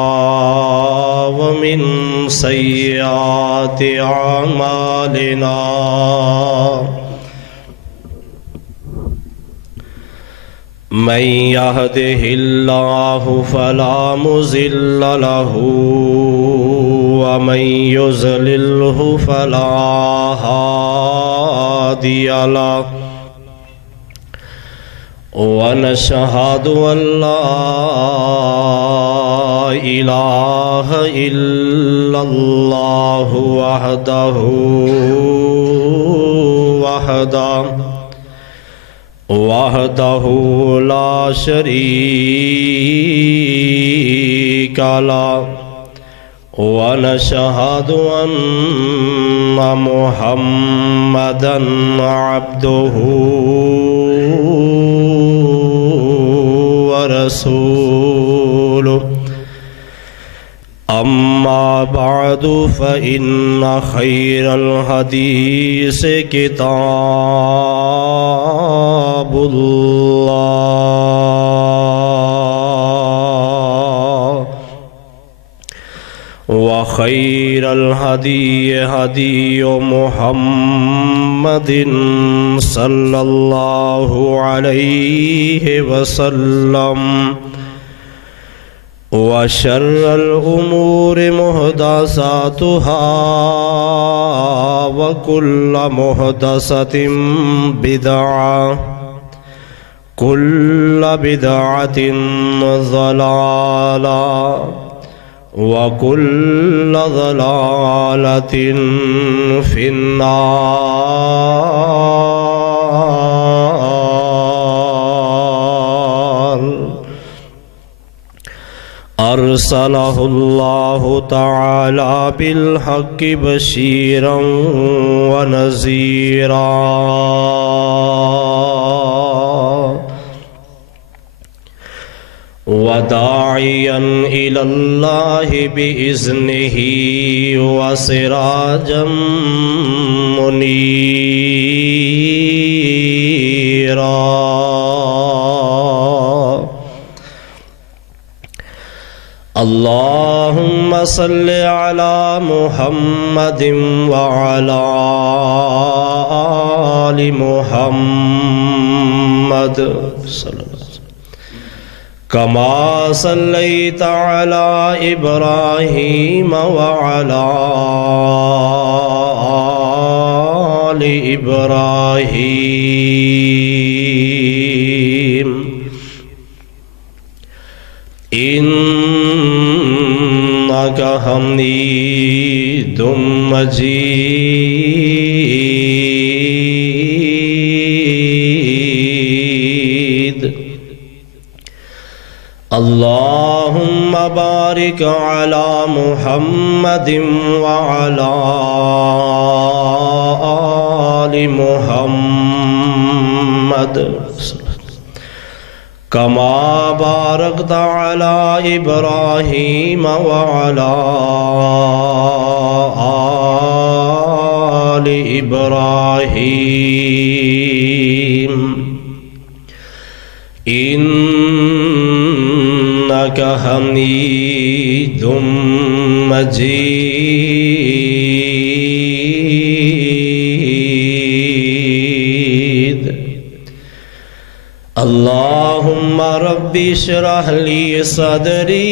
ومن سيئات أعمالنا من يهده الله فلا مضل له ومن يضلله فلا هادي له ونشهد أن لا إله إلا الله وحده لا شريك له ونشهد أن محمدًا عبده ورسوله أما بعد فإن خير الحديث كتاب الله وخير الهدي هدي محمد صلى الله عليه وسلم وشر الأمور محدثاتها وكل محدثة بدعة كل بدعة ضلالة وكل ضلالة في النار أرسله الله تعالى بالحق بشيرا ونذيرا وداعيا إلى الله بإذنه وسراجا منيرا اللهم صل على محمد وعلى آل محمد كما صليت على إبراهيم وعلى آل إبراهيم إنك حميد مجيد اللهم بارك على محمد وعلى آل محمد كما باركت على إبراهيم وعلى آل إبراهيم إنك حميد مجيد اللهم رب اشرح لي صدري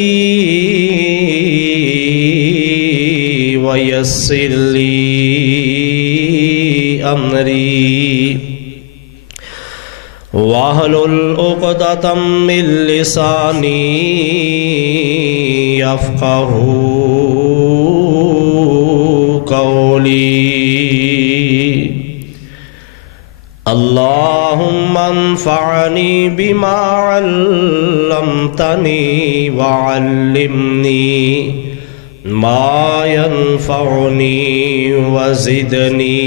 ويسر لي أمري واحلل عقدة من لساني يفقهوا قولي اللهم انفعني بما علمتني وعلمني ما ينفعني وزدني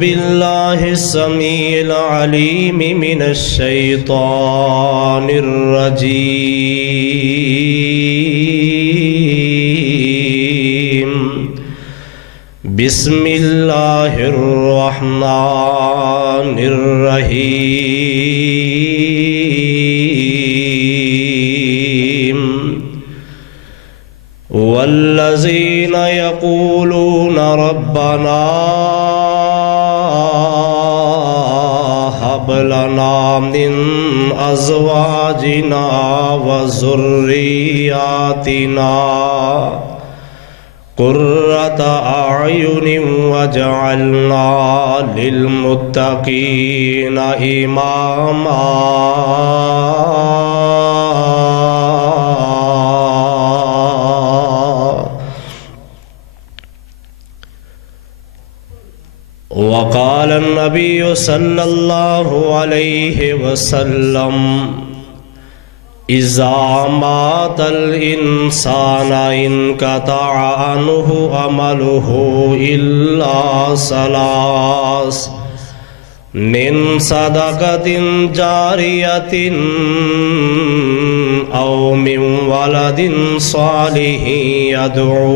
بالله السميع العليم من الشيطان الرجيم بسم اللہ الرحمن الرحیم والذین یقولون ربنا هب لنا من ازواجنا وذریاتنا قرۃ اعین وجعلنا للمتقین اماما وقال النبی صلی اللہ علیہ وسلم اذا مات الانسان انقطع عنه عمله الا ثلاث من صدقة جارية او من ولد صالح يدعو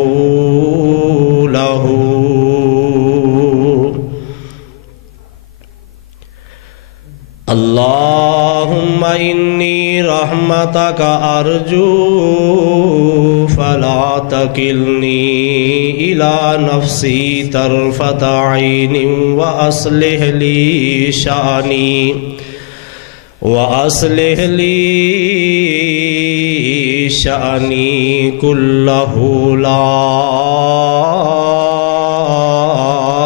له اللهم إني رحمتك أرجو فلا تكلني إلى نفسي طرفة عين وأصلح لي شأني كله لا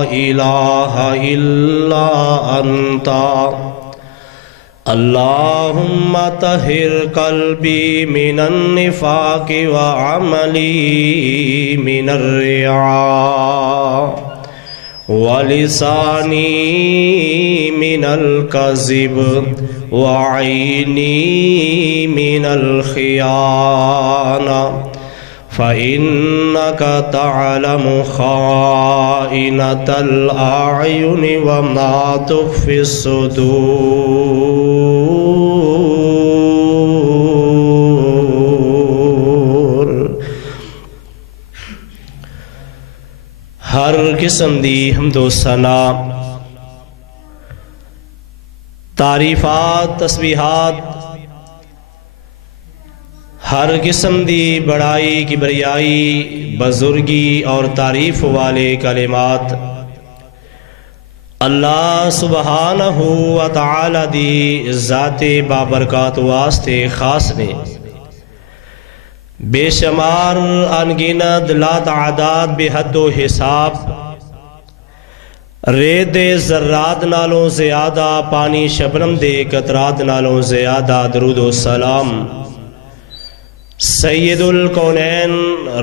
إله إلا أنت اللهم طهر قلبي من النفاق وعملي من الرياء ولساني من الكذب وعيني من الخيانة فإنك تعلم خائنة الأعين وما تخفي الصدور ہر قسم دی حمد و ثنا تعریفات تسبیحات ہر قسم دی بڑائی کبریائی بزرگی اور تعریف والے کلمات اللہ سبحانہ و تعالی دی ذات بابرکات واسطے خاص نے بے شمار انگنت لا تعداد بے حد و حساب ریت ذرات نالوں زیادہ پانی شبنم دے قطرات نالوں زیادہ درود و سلام سید الکونین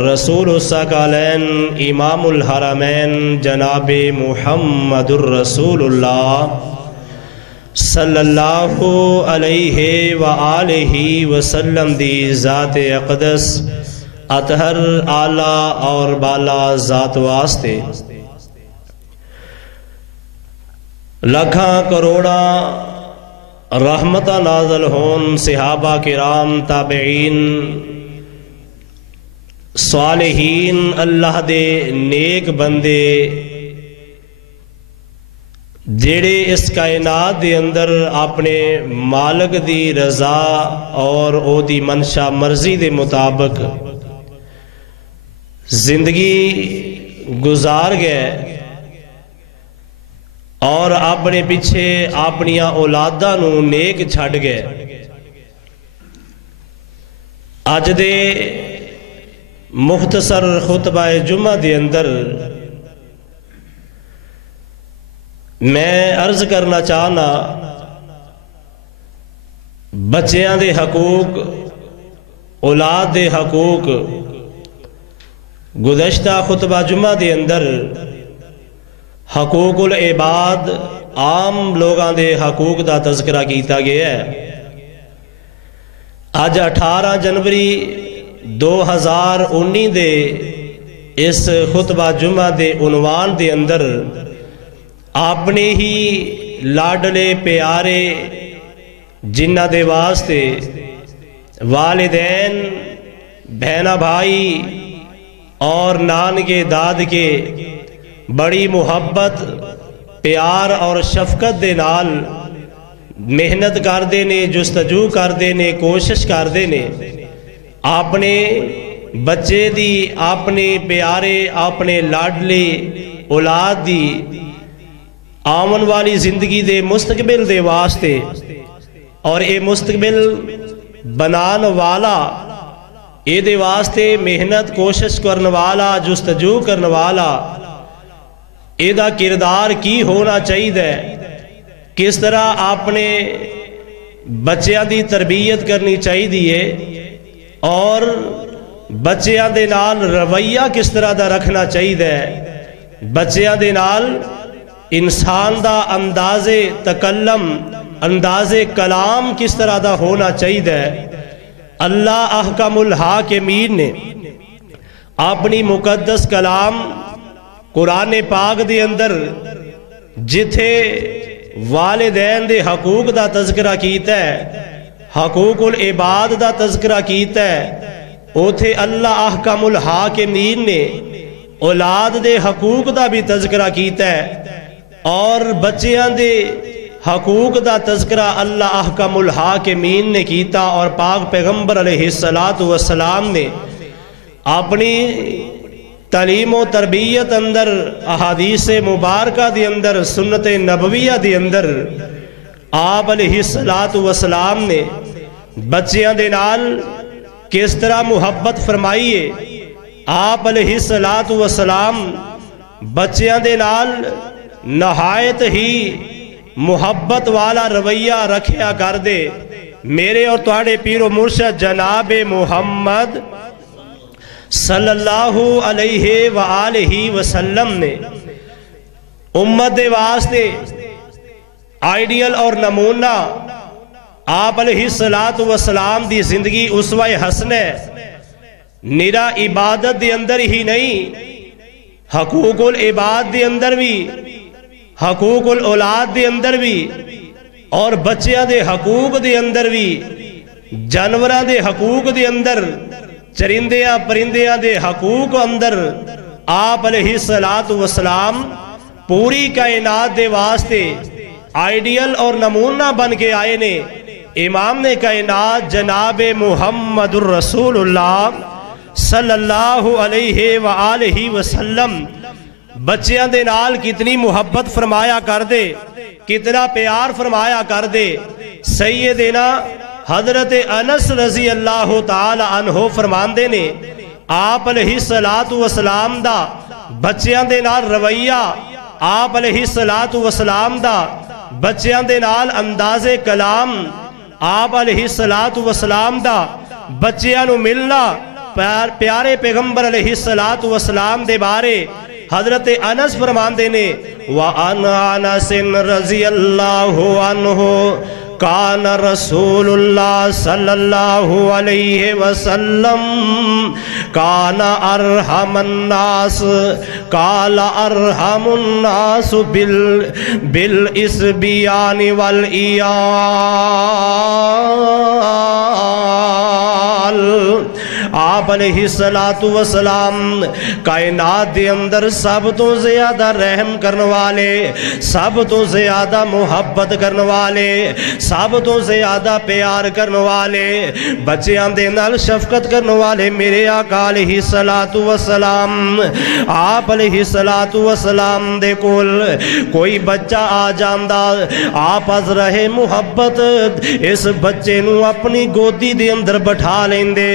رسول الثقلین امام الحرمین جناب محمد الرسول اللہ صلی اللہ علیہ وآلہ وسلم دی ذات اقدس اطہر اعلیٰ اور بالا ذات واسطے لکھاں کروڑا رحمتہ نازل ہون صحابہ کرام تابعین صالحین اللہ دے نیک بندے جیڑے اس کائنات دے اندر اپنے مالک دی رضا اور او دی منشا مرضی دے مطابق زندگی گزار گئے اور اپنے پیچھے اپنیاں اولاداں نو نیک چھڑ گئے اج دے مختصر خطبہ جمعہ دے اندر میں عرض کرنا چاہنا بچیاں دے حقوق اولاد دے حقوق گزشتہ خطبہ جمعہ دے اندر حقوق العباد عام لوگاں دے حقوق دا تذکرہ کیتا گیا ہے آج 18 جنوری 2019 دے اس خطبہ جمعہ دے عنوان دے اندر اپنے ہی لاڈلے پیارے جنہ دے واسطے والدین بہنا بھائی اور نان کے داد کے بڑی محبت پیار اور شفقت دے نال محنت کردے نے، جستجو کردے نے، کوشش کردے نے اپنے بچے دی، اپنے پیارے، اپنے لاڈلے اولاد دی آمن والی زندگی دے مستقبل دے واسطے، اور اے مستقبل بنان والا اے دے واسطے محنت کوشش کرنے والا، جستجو کرنے والا اے دا کردار کی ہونا چاہیے، کس طرح اپنے بچیاں دی تربیت کرنی چاہیے اور بچیاں دے نال رویہ کس طرح دا رکھنا چاہیے، بچیاں دے نال انسان دا انداز تکلم، انداز کلام کس طرح دا ہونا چاہیے۔ اللہ احکم الحاکمین نے اپنی مقدس کلام قرآن پاک دے اندر جتھے والدین دے حقوق دا تذکرہ کیتا ہے، حقوق العباد دا تذکرہ کیتا ہے، اوتھے اللہ احکم الحاکمین نے اولاد دے حقوق دا بھی تذکرہ کیتا ہے، اور بچیاں دے حقوق دا تذکرہ اللہ احکم الحاکمین نے کیتا، اور پاک پیغمبر علیہ السلام نے اپنی تعلیم و تربیت اندر، احادیث مبارکہ دی اندر، سنت نبویہ دی اندر آپ علیہ السلام نے بچیاں دے نال کس طرح محبت فرمائیے۔ آپ علیہ السلام بچیاں دے نال نہایت ہی محبت والا رویہ رکھیا کر دے۔ میرے اور تواڈے پیر و مرشد جناب محمد صلی اللہ علیہ وآلہ وسلم نے امت دے واسطے آئیڈیل اور نمونہ آپ علیہ السلام دی زندگی اسوہ حسنہ نرا عبادت دے اندر ہی نہیں، حقوق العباد دے اندر بھی، حقوق الاولاد دے اندر بھی، اور بچیاں دے حقوق دے اندر بھی، جانوراں دے حقوق دے اندر، چرندیاں پرندیاں دے حقوق اندر آپ علیہ السلام پوری کائنات دے واسطے آئیڈیل اور نمونہ بن کے آئے نے۔ امام نے کائنات جناب محمد الرسول اللہ صلی اللہ علیہ وآلہ وسلم بچیاں دے نال کتنی محبت فرمایا کر دے، کتنا پیار فرمایا کر دے۔ سیدنا حضرت انس رضی اللہ تعالی عنہ فرماندے نے آپ علیہ السلام دا بچیاں دے نال رویہ، آپ علیہ السلام دا بچیاں دے نال انداز کلام، آپ علیہ السلام دا بچیاں نو ملنا، پیارے پیغمبر علیہ السلام دے بارے حضرت انس فرماندے نے وَعَنْ عَنَسٍ رضی اللہ عنہ کان رسول اللہ صلی اللہ علیہ وسلم کان ارحم الناس قال ارحم الناس بالاسبیان والعیال۔ آپ علیہ السلام کائنات دے اندر سب تو زیادہ رحم کرنے والے، سب تو زیادہ محبت کرنے والے، سب تو زیادہ پیار کرنے والے، بچیاں دے نال شفقت کرنے والے میرے آقا علیہ السلام۔ آپ علیہ السلام دے کول کوئی بچہ آ جاندا، آپ از رہے محبت اس بچے نو اپنی گودی دے اندر بٹھا لیندے۔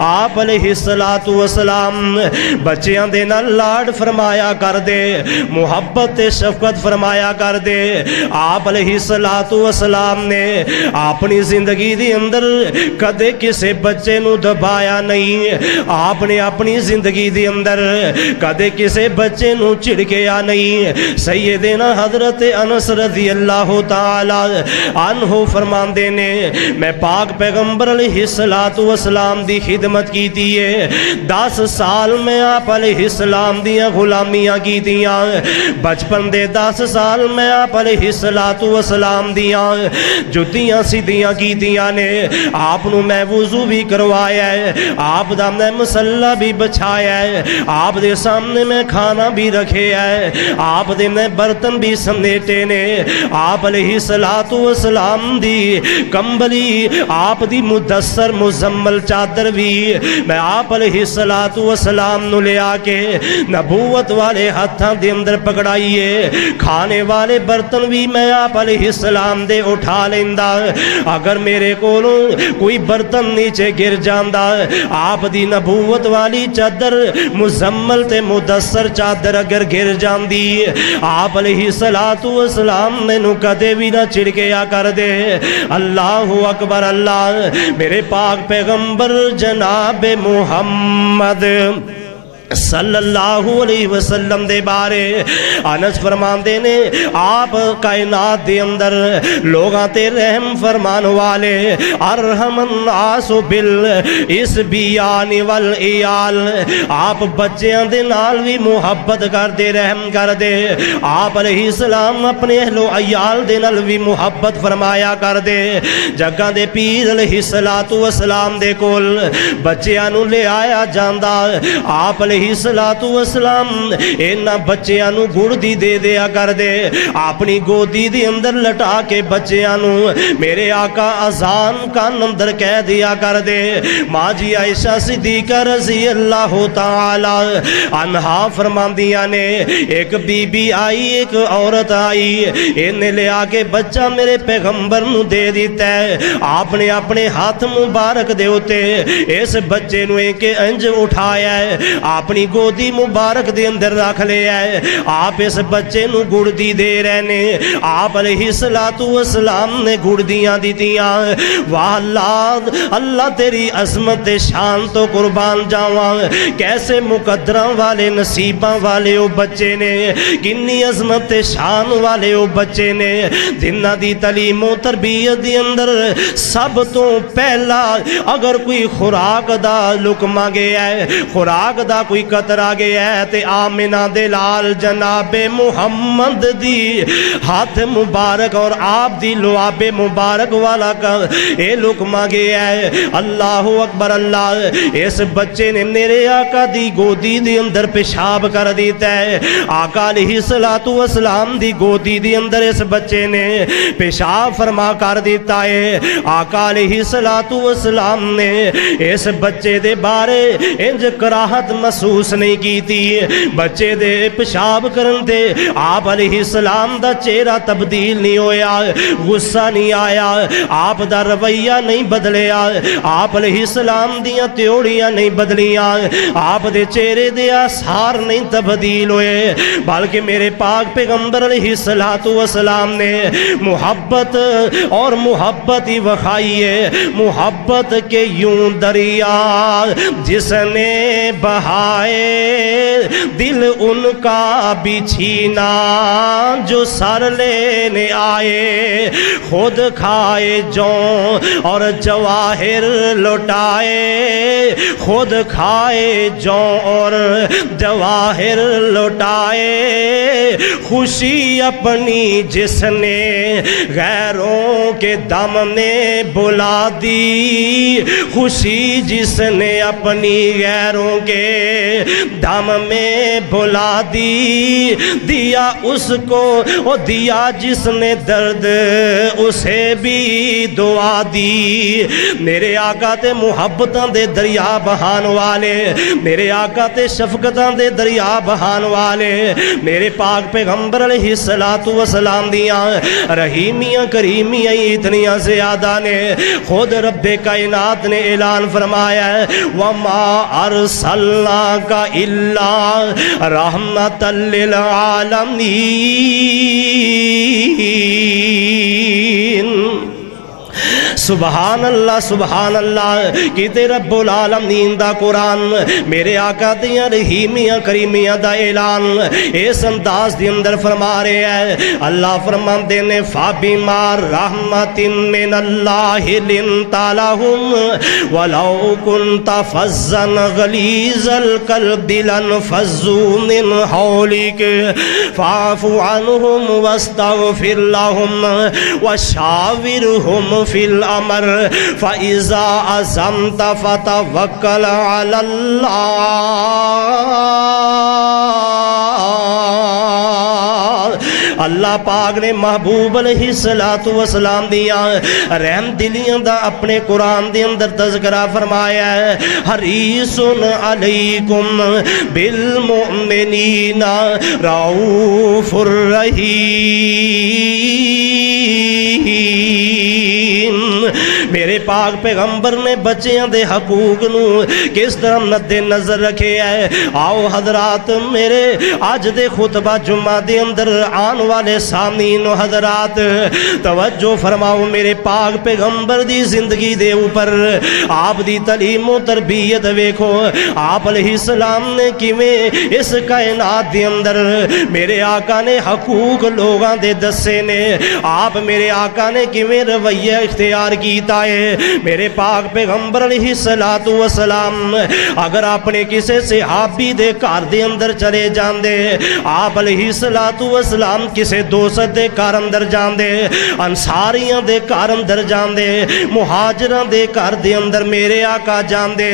آپ علیہ السلام بچیاں دے نال لاڈ فرمایا کر دے، محبت شفقت فرمایا کر دے۔ آپ علیہ السلام نے اپنی زندگی دے اندر کدے کسے بچے نو دبایا نہیں، آپ نے اپنی زندگی دے اندر کدے کسے بچے نو چڑکیا نہیں۔ سیدنا حضرت انس رضی اللہ تعالی عنہ فرماندے نے میں پاک پیغمبر علیہ السلام دی خدمت کی دیئے 10 سال میں آپ علیہ السلام دیاں غلامیاں کی دیاں بچپن دے 10 سال میں آپ علیہ السلام دیاں جتیاں سیدیاں کی دیاں نے آپ نو میں وضو بھی کروایا ہے آپ دا میں مسلح بھی بچھایا ہے آپ دے سامنے میں کھانا بھی رکھے ہے آپ دے میں برتن بھی سمیٹے نے آپ علیہ السلام دی کمبلی آپ دی مدثر مزمل چادر بھی میں آپ علیہ السلام نو لے آکے نبوت والے ہاتھاں دے اندر پکڑائیے کھانے والے برتن بھی میں آپ علیہ السلام دے اٹھا لیندہ اگر میرے کولوں کوئی برتن نیچے گر جاندہ آپ دی نبوت والی چادر مزمل تے مدثر چادر اگر گر جاندی آپ علیہ السلام میں نو کدے بھی نہ چڑکیا کر دے اللہ اکبر اللہ میرے پاک پیغمبر جناب محمد صلی اللہ علیہ وسلم دے بارے انس فرمان دینے آپ کائنات دے اندر لوگاں تے رحم فرمان والے ارحم الناس بالاسبیان والعیال آپ بچیاں دے نال بھی محبت کر دے رحم کر دے آپ علیہ السلام اپنے اہل و عیال دے نال بھی محبت فرمایا کر دے جگہ دے پیر علیہ السلام دے کول بچیاں نو لے آیا جاندہ آپ علیہ السلام اینا بچیاں نو گڑ دی دے دیا کر دے اپنی گودی دی اندر لٹا کے بچیاں نو میرے آقا اذان کا اندر کہہ دیا کر دے ماں جی عائشہ صدیقہ رضی اللہ تعالی عنہا فرمان دیا نے ایک بی بی آئی ایک عورت آئی انہیں لے آکے بچہ میرے پیغمبر نو دے دیتا ہے آپ نے اپنے ہاتھ مبارک دے ہوتے اس بچے نو ایک انج اٹھایا ہے اپنی گودی مبارک دے اندر رکھ لے آئے آپ اس بچے نو گڑ دی دے رہنے آپ علیہ السلام نے گڑ دیاں دی دیاں واہ اللہ تیری عظمت شان تو قربان جاواں کیسے مقدرہ والے نصیباں والے او بچے نے کنی عظمت شان والے او بچے نے جنہ دی تعلیم و تربیت دی اندر سب تو پہلا اگر کوئی خوراک دا لقمہ گیا ہے خوراک دا کوئی قطر آگے ہے تے آمنہ دلال جناب محمد دی ہاتھ مبارک اور آپ دی لعاب مبارک والا کا اے لقمہ گیا ہے اللہ اکبر اللہ اس بچے نے میرے آقا دی گودی دی اندر پیشاب کر دیتا ہے آقا علیہ السلام دی گودی دی اندر اس بچے نے پیشاب فرما کر دیتا ہے آقا علیہ السلام نے اس بچے دے بارے انج کراہت محسوس نہیں کی تھی بچے دے پیشاب کرن دے آپ علیہ السلام دا چہرہ تبدیل نہیں ہویا غصہ نہیں آیا آپ دا رویہ نہیں بدلیا آپ علیہ السلام دیاں تیوڑیاں نہیں بدلیاں آپ دے چہرے دے آثار نہیں تبدیل ہوئے بلکہ میرے پاک پیغمبر علیہ السلام نے محبت اور محبت ہی وخائی ہے محبت کے یوں دریا جس نے بہائے دل ان کا بھی چھینا جو سر لینے آئے خود کھائے جوں اور جواہر لوٹائے خود کھائے جوں اور جواہر لوٹائے خوشی اپنی جس نے غیروں کے دم میں بلا دی خوشی جس نے اپنی غیروں کے دم میں بلا دی دیا اس کو اور دیا جس نے درد اسے بھی دعا دی میرے آقا تے محبتاں دے دریا بہان والے میرے آقا تے شفقتاں دے دریا بہان والے میرے پاک پیغمبر علیہ السلام دیاں رحیمیاں کریمیاں اتنیاں زیادہ نے خود رب کائنات نے اعلان فرمایا ہے وَمَا أَرْسَلْنَاكَ إِلَّا رَحْمَةً لِلْعَالَمِينَ سبحان اللہ کیتے رب العالمین دا قرآن میرے آقا دیاں رحیمیاں کریمیاں دا اعلان اس انداز دی اندر فرما رہے ہیں اللہ فرماندے نے فَبِمَا رَحْمَةٍ مِّنَ اللَّهِ لِنْتَ لَهُمْ وَلَوْ كُنْتَ فَظًّا غَلِيظَ الْقَلْبِ لَانفَضُّوا مِنْ حَوْلِكَ فَاعْفُ عَنْهُمْ وَاسْتَغْفِرْ لَهُمْ وَشَاوِرْهُمْ فِي الْأَمْرِ فَإِذَا عَزَمْتَ فَتَوَكَّلْ عَلَى اللہ پاک نے محبوب علیہ السلام دیاں رحم دلیاں دا اپنے قرآن دے اندر تذکرہ فرمایا ہے حریص علیکم بالمؤمنین رؤوف الرحیم میرے پاک پیغمبر نے بچیاں دے حقوق نو کس طرح مد نظر رکھے ہے آؤ حضرات میرے آج دے خطبہ جمعہ دے اندر آن والے سامعین و حضرات توجہ فرماؤ میرے پاک پیغمبر دی زندگی دے اوپر آپ دی تعلیم و تربیت ویکھو آپ علیہ السلام نے کیویں اس کائنات دے اندر میرے آقا نے حقوق لوگاں دے دسے نے آپ میرے آقا نے کیویں رویہ اختیار کیتا ہے میرے پاک پیغمبر علیہ السلام اگر اپنے کسے صحابی دے گھر دے اندر چلے جاندے آپ علیہ السلام کسے دوست دے گھر اندر جاندے انصاریاں دے گھر اندر جاندے مہاجراں دے گھر دے اندر میرے آقا جاندے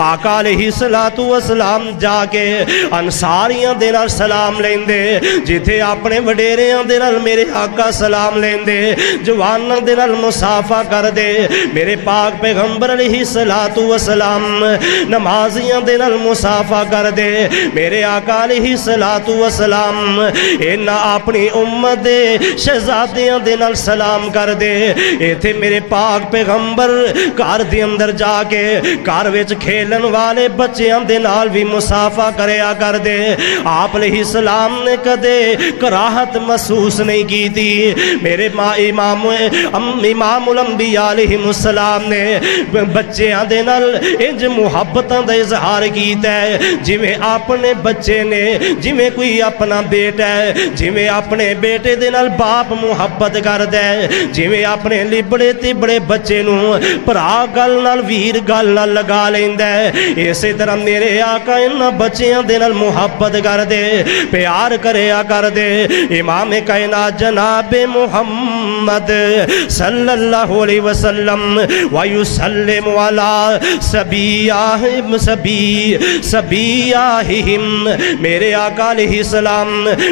آقا علیہ السلام جا کے انصاریاں دے نال سلام لیندے جتھے اپنے وڈیریاں دے نال میرے آقا سلام لیندے جواناں دے نال مصافہ کر دے میرے پاک پیغمبر علیہ السلام نمازیاں دے نال مصافہ کر دے میرے آقا علیہ السلام اینا اپنی امت دے شہزادیاں دے نال سلام کر دے ایتھے میرے پاک پیغمبر گھر دے اندر جا کے گھر وچ کھیلن والے بچیاں دے نال بھی مصافہ کریا کر دے آپ علیہ السلام نے کدے کراہت محسوس نہیں کی تھی میرے امام الانبیاء علیہ السلام نے بچیاں دے نال انج محبتاں دا اظہار کیتا ہے جویں اپنے بچے نے جویں کوئی اپنا بیٹا ہے جویں اپنے بیٹے دے نال باپ محبت کردا ہے جویں اپنے لبڑے تبڑے بچے نو بھرا گل نال ویر گل نال لگا لیندا ہے اسی طرح میرے آقا انہاں بچیاں دے نال محبت کر دے پیار کریا کر دے امام کائنات جناب محمد صلی اللہ علیہ وسلم وَيُسَلِّمُ عَلَىٰ سَبِيَّاهِهِمْ میرے آقا علیہ السلام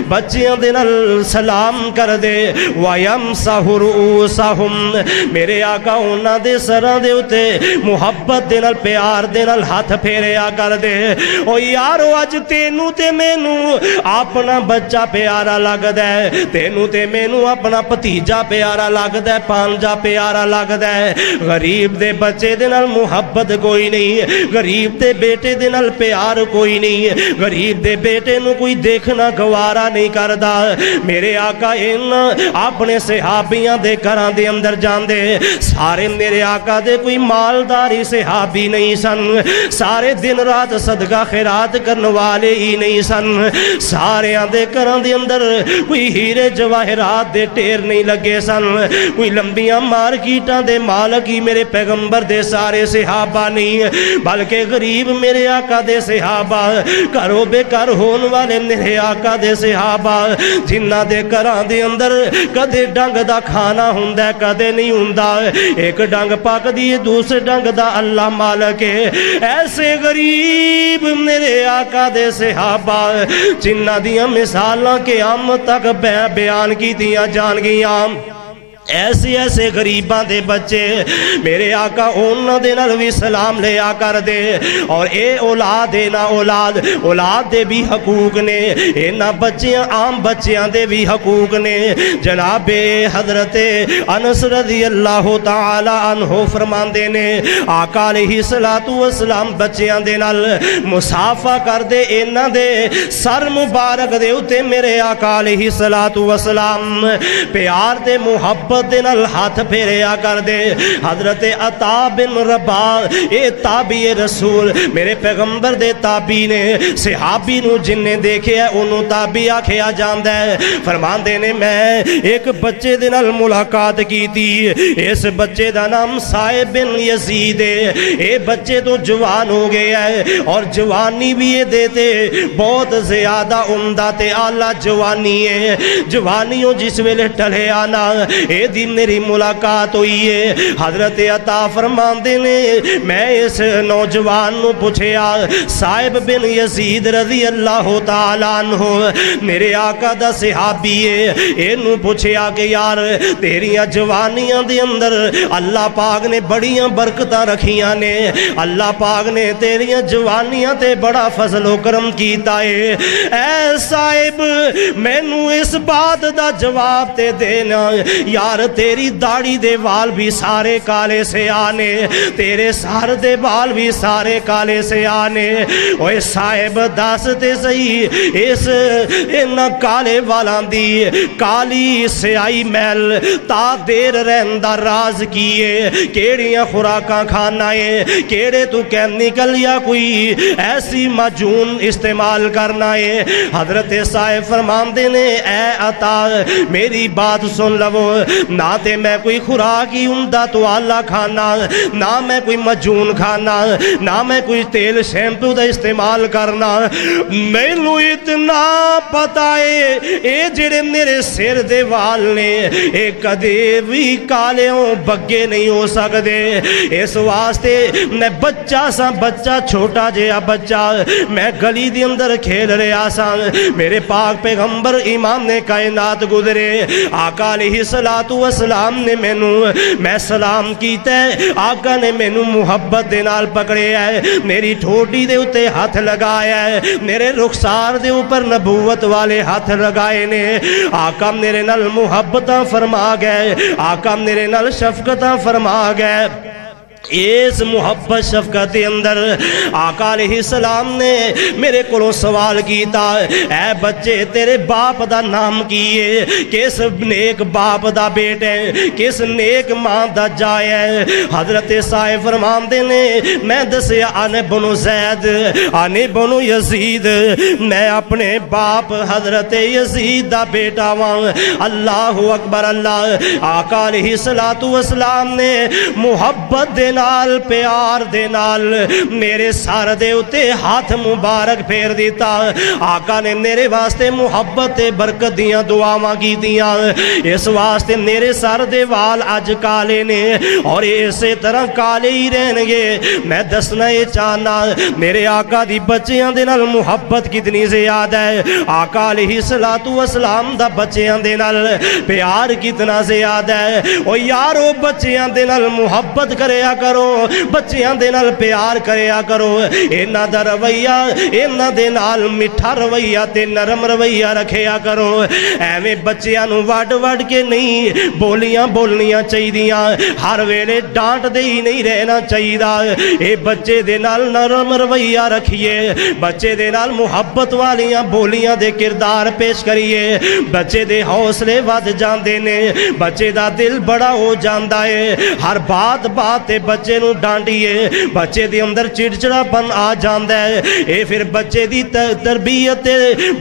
بچیاں دے نال سلام کر دے وَيَمْسَحُ رُؤُوسَهُمْ میرے آقا انہاں دے سراں دے اُتے محبت دے نال پیار دے نال ہاتھ پھیریا کر دے او یارو اج تینوں تے مینوں اپنا بچہ پیارا لگدا ہے تینوں تے مینوں اپنا بھتیجا پیارا لگدا ہے پانجا پیارا لگدا ہے غریب دے بچے دے نال محبت کوئی نہیں غریب دے بیٹے دے نال پیار کوئی نہیں غریب دے بیٹے نو کوئی دیکھنا گوارا نہیں کردا میرے آقا ان اپنے صحابیاں دے گھراں دے اندر جاندے سارے میرے آقا دے کوئی مالداری صحابی نہیں سن سارے دن رات صدقہ خیرات کرن والے ہی نہیں سن سارے دے گھراں دے اندر کوئی ہیرے جواہرات دے ٹیر نہیں لگے سن کوئی لمبیاں مارکیٹاں دے مالک ہی میرے پیغمبر دے سارے صحابہ نہیں بلکہ غریب میرے آقا دے صحابہ گھروں بے گھر ہون والے میرے آقا دے صحابہ جنہ دے گھراں دے اندر کدے ڈنگ دا کھانا ہوندا ہے کدے نہیں ہوندا ایک ڈنگ پاک دی دوسرے ڈنگ دا اللہ مالک ہے ایسے غریب میرے آقا دے صحابہ جنہ دیاں مثالاں قیامت تک بیان کی دیاں جان گیاں ایسے ایسے غریباں دے بچے میرے آقا انہاں دے نال بھی سلام لیا کر دے اور اے اولاد اے نا اولاد دے بھی حقوق نے اے نا بچیاں عام بچیاں دے بھی حقوق نے جناب حضرت انس رضی اللہ تعالی عنہ فرماندے نے آقا علیہ السلام بچیاں دے نال مصافہ کر دے انہاں دے سر مبارک دے اتے میرے آقا علیہ السلام پیار دے محبت محبت دے نال ہاتھ پھیریا کر دے. حضرت عطا بن رباح اے تابعی رسول میرے پیغمبر دے تابعی نے. صحابی نو جن نے دیکھے ہے انہوں تابعی آکھیا جاندا ہے. فرماندے نے میں ایک بچے دے نال ملاقات کی تھی. اس بچے دا نام صائب بن یزید ہے. اے بچے تو جوان ہو گیا ہے اور جوانی بھی یہ دیتے بہت زیادہ عمدہ تے اعلیٰ جوانی ہے. جوانیوں جس ویلے ٹلے آنا اے دی میری ملاقات ہوئی ہے. حضرت عطا فرماندے نے میں اس نوجوان نو پوچھیا صائب بن یزید رضی اللہ تعالیٰ عنہ میرے آقا دا صحابی ہے. اینو پوچھیا کہ یار تیریاں جوانیاں دے اندر اللہ پاک نے بڑیاں برکتاں رکھیاں نے. اللہ پاک نے تیریاں جوانیاں تے بڑا فضل و کرم کیتا ہے. اے صاحب میں نو اس بات دا جواب تے دینا یار تیری داڑھی دے وال بھی سارے کالے سے آنے تیرے سار دے وال بھی سارے کالے سے آنے. اوے صاحب دس تے صحیح اس انہاں کالے والاں دی کالی سیائی میل تا دیر رہندا راز کیے کیڑیاں خوراکاں کھانا ہے کیڑے تو کیمیکل یا کوئی ایسی مجون استعمال کرنا ہے. حضرت صاحب فرماندے نے اے عطا میری بات سن لو نہ تے میں کوئی خوراکی عمدہ تو آلہ کھانا نہ میں کوئی مجون کھانا نہ میں کوئی تیل شیمپو دا استعمال کرنا. میں نو اتنا پتا ہے اے جڑے میرے سر دے وال نے اے کدے بھی کالے ہوں بگے نہیں ہو سکتے. اس واسطے میں بچہ سا بچہ چھوٹا جیا بچہ میں گلی دی اندر کھیل رہا سا میرے پاک پیغمبر امام نے کائنات گزرے آقا علیہ السلام نے میں سلام کیتا ہے. آقا نے مینوں محبت دے نال پکڑے ہے میری ٹھوڈی دے اتے ہاتھ لگایا ہے میرے رخسار دے اوپر نبوت والے ہاتھ لگائے نے. آقا میرے نال محبتاں فرما گئے آقا میرے نال شفقتاں فرما گئے. اس محبت شفقت کے اندر آقا علیہ السلام نے میرے کو سوال کیتا اے بچے تیرے باپ دا نام کیے کس نیک باپ دا بیٹے کس نیک ماں دا جائے. حضرت صاحب فرماندے نے میں دسیا آنے بنو زید آنے بنو یزید میں اپنے باپ حضرت یزید دا بیٹا وہاں. اللہ اکبر اللہ. آقا علیہ السلام نے محبت دے نال پیار دے نال میرے سار دے اتے ہاتھ مبارک پھیر دیتا. آقا نے میرے واسطے محبت برکت دیاں دعاواں کی دیاں. اس واسطے میرے سار دے وال اج کالے نے اور اسی طرح کالے ہی رہن گے. میں دسنا یہ چاہنا میرے آقا دی بچیاں دے نال محبت کتنی زیادہ ہے. آقا علیہ السلام دا بچیاں دے نال پیار کتنا زیادہ ہے. او یارو بچیاں دے نال محبت کریا کرو بچیاں دے نال پیار کریا کرو. اینا دا رویہ اینا دے نال مٹھا رویہ تے نرم رویہ رکھیا کرو. ایویں بچیاں نو وڈ وڈ کے نہیں بولیاں بولنیاں چاہیدیاں ہر ویلے ڈانٹ دے ہی نہیں رہنا چاہیدا. اے بچے دے نال نرم رویہ رکھیے بچے دے نال محبت والیاں بولیاں دے کردار پیش کریے. بچے دے حوصلے ود جاندے نے بچے دا دل بڑا ہو جاندا ہے. ہر بات تے بچے نو ڈانٹیے بچے دی اندر چڑچڑا پن آ جاندا ہے. اے پھر بچے دی تربیت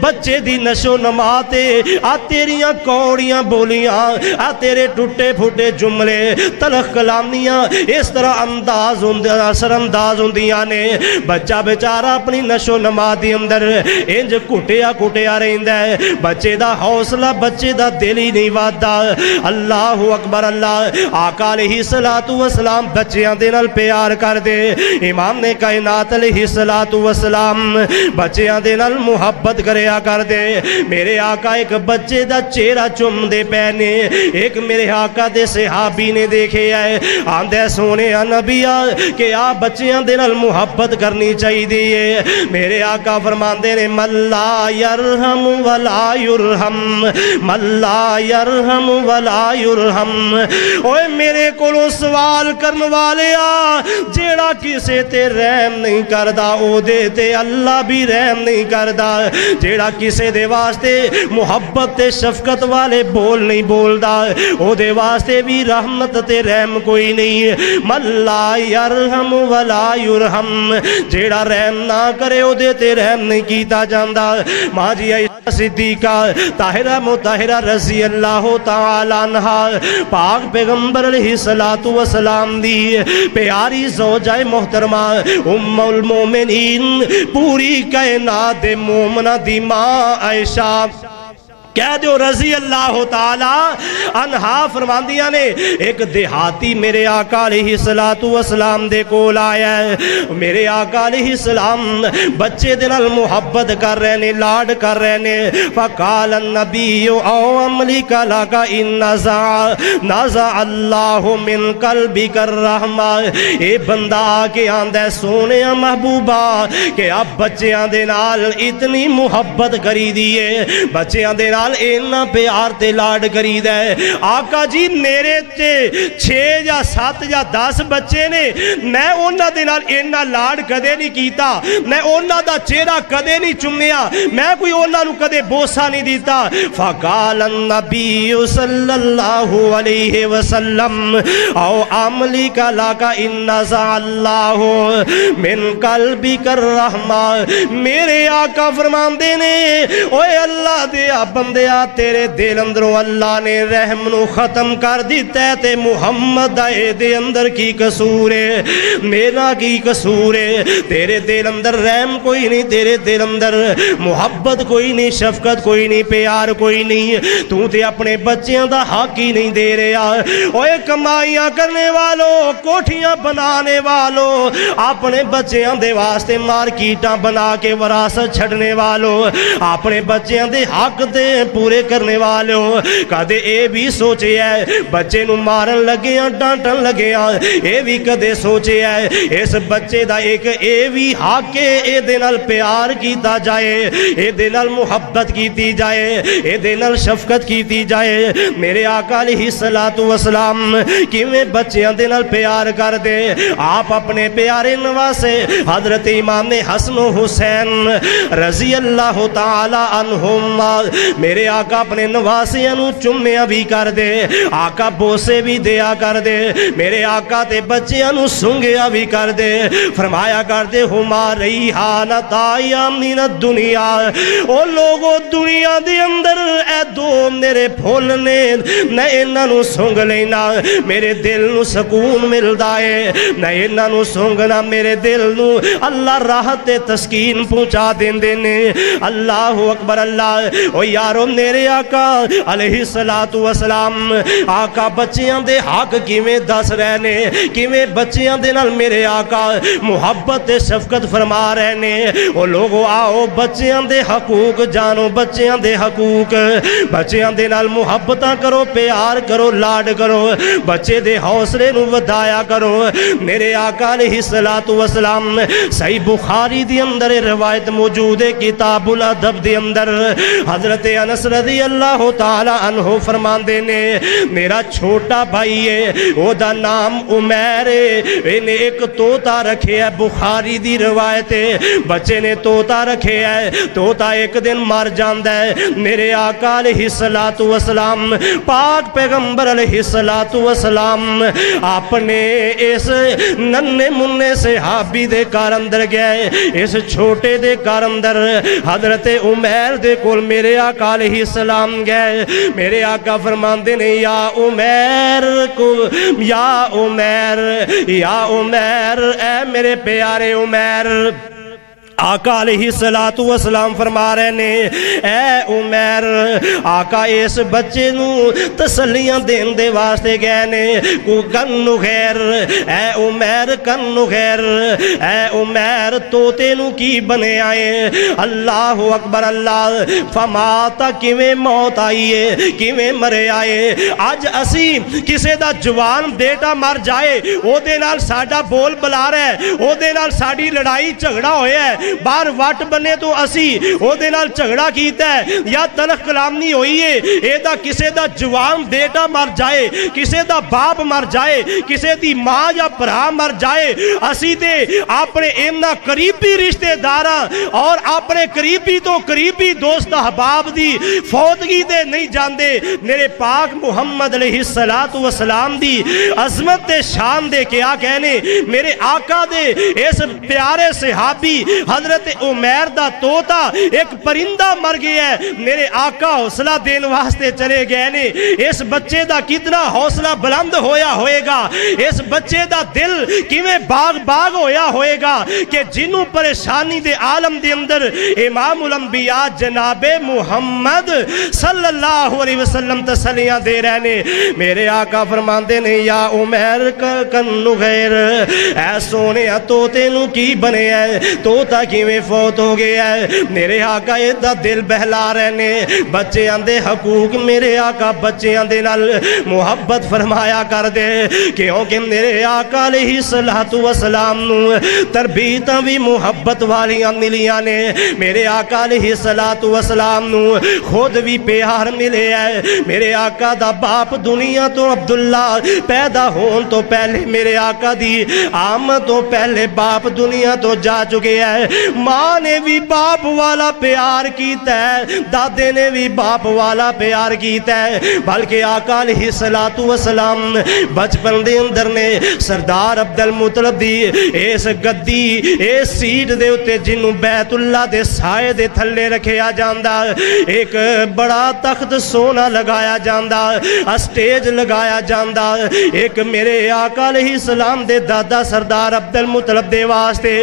بچے دی نشو نما تے آ تیریاں کوڑیاں بولیاں آ تیرے ٹوٹے پھوٹے جملے تلخ کلامیاں اس طرح انداز اثر انداز ہوندیاں نے. بچہ بیچارہ اپنی نشو نما دی اندر انج کٹیا رہندا ہے. بچے دا حوصلہ بچے دا دل ہی نہیں ودا. اللہ اکبر اللہ. آقا علیہ السلام بچیاں دے نال پیار کر دے. امام نے کائنات علیہ السلام بچیاں دے نال محبت کریا کر دے. میرے آقا ایک بچے دا چہرہ چم دے پینے ایک میرے آقا دے صحابی نے دیکھے ہے آندے سونے نبیا کہ آپ بچیاں دے نال محبت کرنی چاہی دیئے. میرے آقا فرماندے نے من لا یرحم ولا یرحم من لا یرحم ولا یرحم. اوے میرے کو سوال کرنے والیا جیڑا کسے تے رحم نہیں کردا او دے تے اللہ بھی رحم نہیں کردا جیڑا کسے دے واسطے محبت تے شفقت والے بول نہیں بولدا او دے واسطے بھی رحمت تے رحم کوئی نہیں من لا یرحم ولا یرحم جیڑا رحم نہ کرے او دے تے رحم نہیں کیتا جاندا ماں جی عائشہ صدیقہ طاہرہ مطہرہ رضی اللہ تعالی عنہا پاک پیغمبر علیہ السلام دی پیاری زوجہ محترمہ ام المومنین پوری کائنات مومنہ دی ماں عائشہ کہہ دیو رضی اللہ تعالی عنہا فرماندیاں نے ایک دیہاتی میرے آقا علیہ السلام دے کول آیا ہے میرے آقا علیہ السلام بچے دے نال محبت کر رہے نے لاڈ کر رہے نے فقال النبی او املیک لکا ان نزع اللہ من قلبک الرحمہ اے بندہ آکے آندہ سونے محبوبہ کہ اب بچیاں دے نال اتنی محبت کری دیئے بچیاں دے نال اینا پیار تے لاڈ کری دے آقا جی میرے تے 6 یا 7 یا 10 بچے نے میں اونا دے نال اینا لاڈ کدے نہیں کیتا میں اونا دا چہرہ کدے نہیں چمیا میں کوئی اونا نو کدے بوسا نہیں دیتا فقال النبی صلی اللہ علیہ وسلم او عملی کا لاکا ان نزع اللہ من قلبک الرحمہ میرے آقا فرمان دینے اوے اللہ دیا بندیا تیرے دل اندروں اللہ نے رحم نو ختم کر دیتا ہے تے محمد آئے دے اندر کی قصور ہے میرا کی قصور ہے تیرے دل اندر رحم کوئی نہیں تیرے دل اندر محبت کوئی نہیں شفقت کوئی نہیں پیار کوئی نہیں تو تے اپنے بچیاں دا حق ہی نہیں دے رہا اوے کمائیاں کرنے والوں کوٹھیاں بنانے والوں اپنے بچیاں دے واسطے مارکیٹاں بنا کے وراثت چھڑنے والوں اپنے بچیاں دے حق دے پورے کرنے والوں کدے اے بھی سوچے ہے بچے نو مارن لگے ہیں ڈانٹن لگے ہیں اے بھی کدے سوچے ہے اس بچے دا ایک اے بھی حق ہے اے دنال پیار کیتا جائے اے دنال محبت کیتی جائے اے دنال شفقت کیتی جائے میرے آقا علیہ السلام کیویں بچیاں دنال پیار کر دے آپ اپنے پیارے نواسے حضرت امام حسن و حسین رضی اللہ تعالی عنہم میرے آقا اپنے نواسیاں نو چمیاں بھی کر دے آقا بوسے بھی دیا کر دے میرے آقا تے بچیاں نو سنگیا بھی کر دے فرمایا کر دے ہما ریحان تایا من الدنیا او لوگو دنیا دے اندر اے دو میرے پھول نے نہ انہاں نو سنگ لینا میرے دل نو سکون مل دائے نہ انہاں نو سنگنا میرے دل نو اللہ راحت تسکین پہنچا دین دینے اللہ اکبر اللہ او یارو میرے آقا علیہ السلام آقا بچیاں دے حق کیویں دس رہنے کیویں بچیاں دے نال میرے آقا محبت شفقت فرما رہنے او لوگو آؤ بچیاں دے حقوق جانو بچیاں دے حقوق بچیاں دے نال محبتاں کرو پیار کرو لاڈ کرو بچے دے حوصلے نو ودایا کرو میرے آقا علیہ السلام صحیح بخاری دی اندر روایت موجود ہے کتاب الادب دی اندر حضرت انس رضی اللہ تعالی عنہ فرمان دینے میرا چھوٹا بھائی ہے او دا نام عمیر ہے انہیں ایک توتا رکھے ہے بخاری دی روایت ہے بچے نے توتا رکھے ہے توتا ایک دن مر جاندہ ہے میرے آقا علیہ السلام پاک پیغمبر علیہ السلام اپنے اس ننے مننے صحابی دے کار اندر گئے اس چھوٹے دے کار اندر حضرت عمیر دے کول میرے آقا علیہ السلام گئے میرے آقا فرماندے نے یا عمیر کو یا عمیر اے میرے پیارے عمیر آقا علیہ السلام فرما رہے نے اے عمیر آقا اس بچے نو تسلیاں دین دے واسطے گئے نے کو کنو خیر اے عمیر کنو خیر اے عمیر توتے نو کی بنے آئے اللہ اکبر اللہ فماتا کیویں موت آئیے کیویں مرے آئے آج اسی کسے دا جوان بیٹا مر جائے او دے نال ساڈا بول بلا رہا ہے او دے نال ساڈی لڑائی جھگڑا ہویا ہے बाहर वट बने तो असी ओदे नाल झगड़ा कीता है या तलख कलामी होई है, एदा किसे दा जवान बेटा मर जाए, किसे दा बाप मर जाए, किसे दी मां या भरा मर जाए, असी ते अपने इन्ना करीबी रिश्तेदारां और अपने करीबी तो करीबी दोस्त अहबाब दी फौतगी दे नहीं जांदे। मेरे पाक मुहम्मद अलैहिस्सलातु वस्सलाम दी अजमत ते शान दे क्या कहने। मेरे आका दे इस प्यारे सहाबी हजरत उमैर दा तोता एक परिंदा मर गया है, मेरे आका हौसला देने वास्ते चले गए ने। इस बच्चे दा कितना हौसला बुलंद होया होएगा, इस बच्चे दा दिल किवें बाग बाग होया होएगा कि जिन्हों परेशानी दे आलम दे अंदर इमामुल अंबिया जनाबे मुहम्मद सल्लल्लाहु अलैहि वसल्लम तसलियां दे रहने। मेरे आका फरमांदे ने या उमैर कन्नु गैर, ऐ सोने तोते नू की बने है, तोता किवें फौत हो गया है। मेरे आका इदा दिल बहला रहे ने। बच्चे आंदे हकूक मेरे आका बच्चों दे नाल मुहब्बत फरमाया कर दे, क्योंकि मेरे आका अलैहिस्सलातु वस्सलाम नू तरबीतां भी मुहब्बत वालियां मिलियां ने। मेरे आका अलैहिस्सलातु वस्सलाम नू खुद भी प्यार मिले है। मेरे आका दा बाप दुनिया तो अब्दुल्ला पैदा होने तो पहले, मेरे आका दी आमद तो पहले बाप दुनिया तो जा चुके हैं। माँ ने भी बाप वाला प्यार कीता है, दादे ने भी बाप वाला प्यार कीता है। बल्कि आका अलैहिस्सलातु वस्सलाम बचपन दे अंदर ने सरदार अब्दुल मुतलब दी इस गद्दी इस सीट दे उत्ते जिन्नू बैतुल्ला दे साए दे थल्ले रखिया जांदा, एक बड़ा तख्त सोना लगाया जांदा, स्टेज लगाया जांदा। एक मेरे आका अलैहिस्सलाम दे दादा सरदार अब्दुल मुतलब दे वास्ते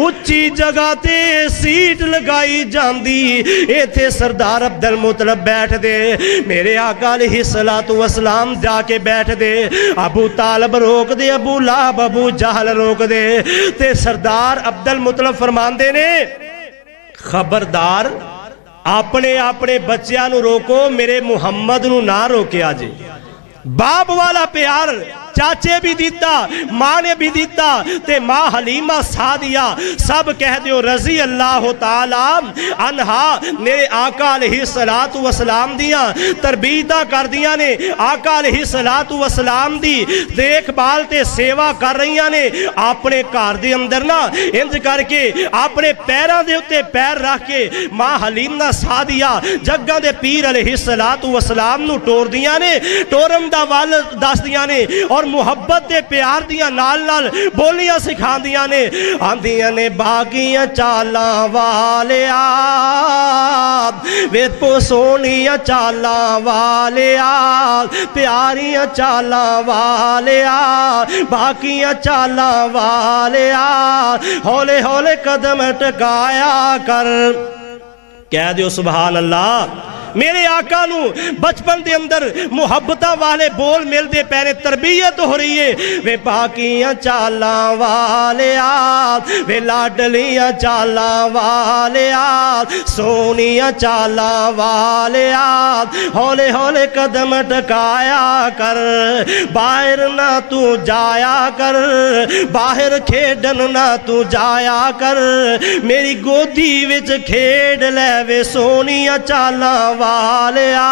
उच्ची जगह ते सीट लगाई जांदी, इथे सरदार अब्दुल मुतलब बैठ दे। मेरे आका अलैहिस्सलातु वस्सलाम जाके बैठ दे। अबू तालिब रोक दे, अबू लाहब अबू जहल रोक दे, ते सरदार अब्दुल मुतलब फरमांदे ने खबरदार अपने अपने बच्चों नू रोको, मेरे मुहम्मद नू ना रोकिया जे। बाप वाला प्यार चाचे भी दिता, माँ ने भी दिता, ते माँ हलीमा सादिया सब कह दियो रजी अल्लाह ताला अनहा। मेरे आका अलैहिस्सलातु वस्सलाम दियां तरबीता कर दियां ने, आका अलैहिस्सलातु वस्सलाम दी देखभाल ते सेवा कर रही ने। अपने घर दे अंदर ना इंज करके अपने पैरों दे उत्ते पैर रख के माँ हलीमा सादिया जग्गा दे पीर अलैहिस्सलातु वस्सलाम नू टोर दियां ने, टोरन दा वल दस दियां ने और मुहब्बत दे प्यार दियां नाल नाल बोलियां सिखांदियां ने। आंदियां ने बागियां चालां वालिया वे सोनियां चालां वालिया, प्यारियां चालां वालिया, बागियां चालां वालिया, हौले हौले कदम टकाया कर। कह दियो सुभान अल्लाह। मेरे आका नू बचपन के अंदर मुहब्बतां वाले बोल मिलते पै ने, तरबियत हो रही है। वे बाकियां चालां वालिया, वे लाडलियां चालां वालिया, सोनियां चालां वालिया, हौले हौले कदम टकाया कर। बाहर ना तू जाया कर, बाहर खेडन ना तू जाया कर, मेरी गोदी विच खेड लै वे सोनियां चालां वालिया।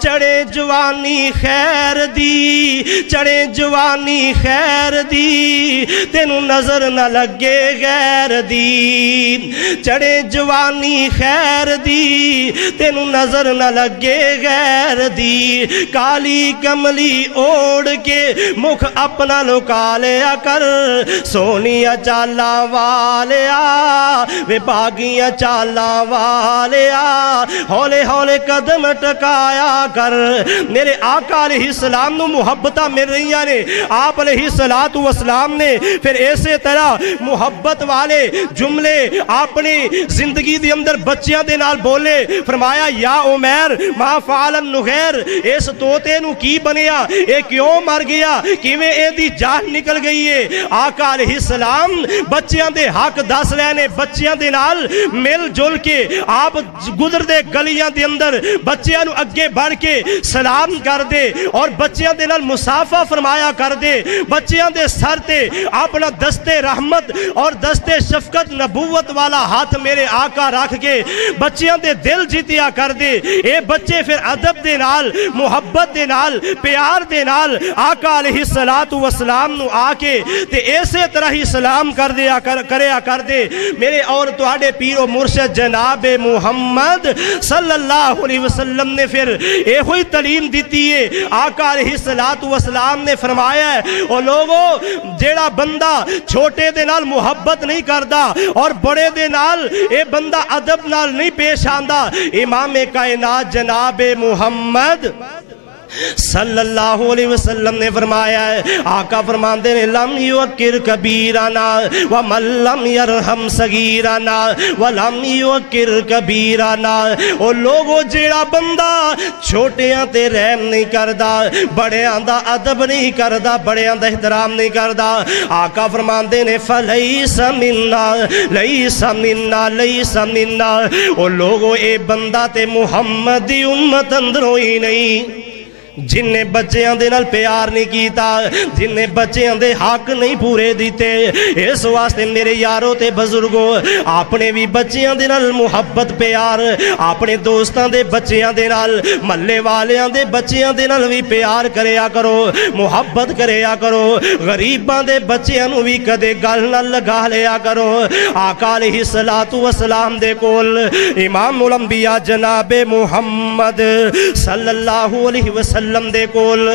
चढ़े जवानी खैर दी, चढ़े जवानी खैर दी, तेनू नजर न लगे गैर दी। चढ़े जवानी खैर दी, तेनू नजर न लगे गैर दी। काली कमली ओढ़ के मुख अपना लुका लिया कर, सोनिया चाला वालिया, वे बागियां चाला वालिया, हौले हौले कदम टकाया कर। मेरे आका अलैहिस्सलाम नू मुहब्बतां मिल रही ने। आप अलैहिस्सलातु वस्सलाम ने फिर इसे तरह मुहब्बत वाले जुमले अपनी जिंदगी के अंदर बच्चों के नाल बोले। फरमाया या उमैर मा फालन नुगैर, इस तोते नू की बनया, ये क्यों मर गया, किवें इहदी जान निकल गई है। आका अलैहिस्सलाम बच्चों के हक दस रहे ने, बच्चों के नाल मिल जुल के आप गुजरदे गलियां के अंदर اندر بچیاں نو اگے بڑھ کے سلام کر دے اور بچیاں دے نال مسافہ فرمایا کر دے بچیاں دے سر تے اپنا دستے رحمت اور دستے شفقت نبوت والا ہاتھ میرے آقا رکھ کے بچیاں دے دل جیتیا کر دے اے بچے پھر ادب دے نال محبت دے نال پیار دے نال آقا علیہ السلام نو آکے تے ایسے طرح ہی سلام کر دیا کریا کر دے میرے اور تہاڈے پیر و مرشد جناب محمد صلی اللہ علیہ وسلم نے پھر اے ہوئی تعلیم دیتی ہے آقا علیہ السلام نے فرمایا ہے او لوگوں جیڑا بندہ چھوٹے دے نال محبت نہیں کردا اور بڑے دے نال اے بندہ ادب نال نہیں پیش آندا امام کائنات جناب محمد صلی اللہ علیہ وسلم نے فرمایا ہے آقا فرماندے نے لم یوکر کبیرانا ومن لم یرحم صغیرانا ولم یوکر کبیرانا او لوگو جیڑا بندہ چھوٹیاں تے رحم نہیں کردا بڑیاں دا ادب نہیں کردا بڑیاں دا احترام نہیں کردا آقا فرماندے نے فلیس مننا لیس مننا لیس مننا او لوگو اے بندہ تے محمد دی امت اندروں ہی نہیں جن نے بچیاں دے نال پیار نہیں کیتا جن نے بچیاں دے حق نہیں پورے دیتے اس واسطے میرے یاروں تے بزرگوں اپنے بھی بچیاں دے نال محبت پیار اپنے دوستاں دے بچیاں دے نال محلے والیاں دے بچیاں دے نال بھی پیار کریا کرو محبت کریا کرو غریباں دے بچیاں نو بھی کدے گل نہ لگا لیا کرو آقا علیہ السلام دے کول امام الانبیاء جناب محمد صلی اللہ علیہ وسلم دے کول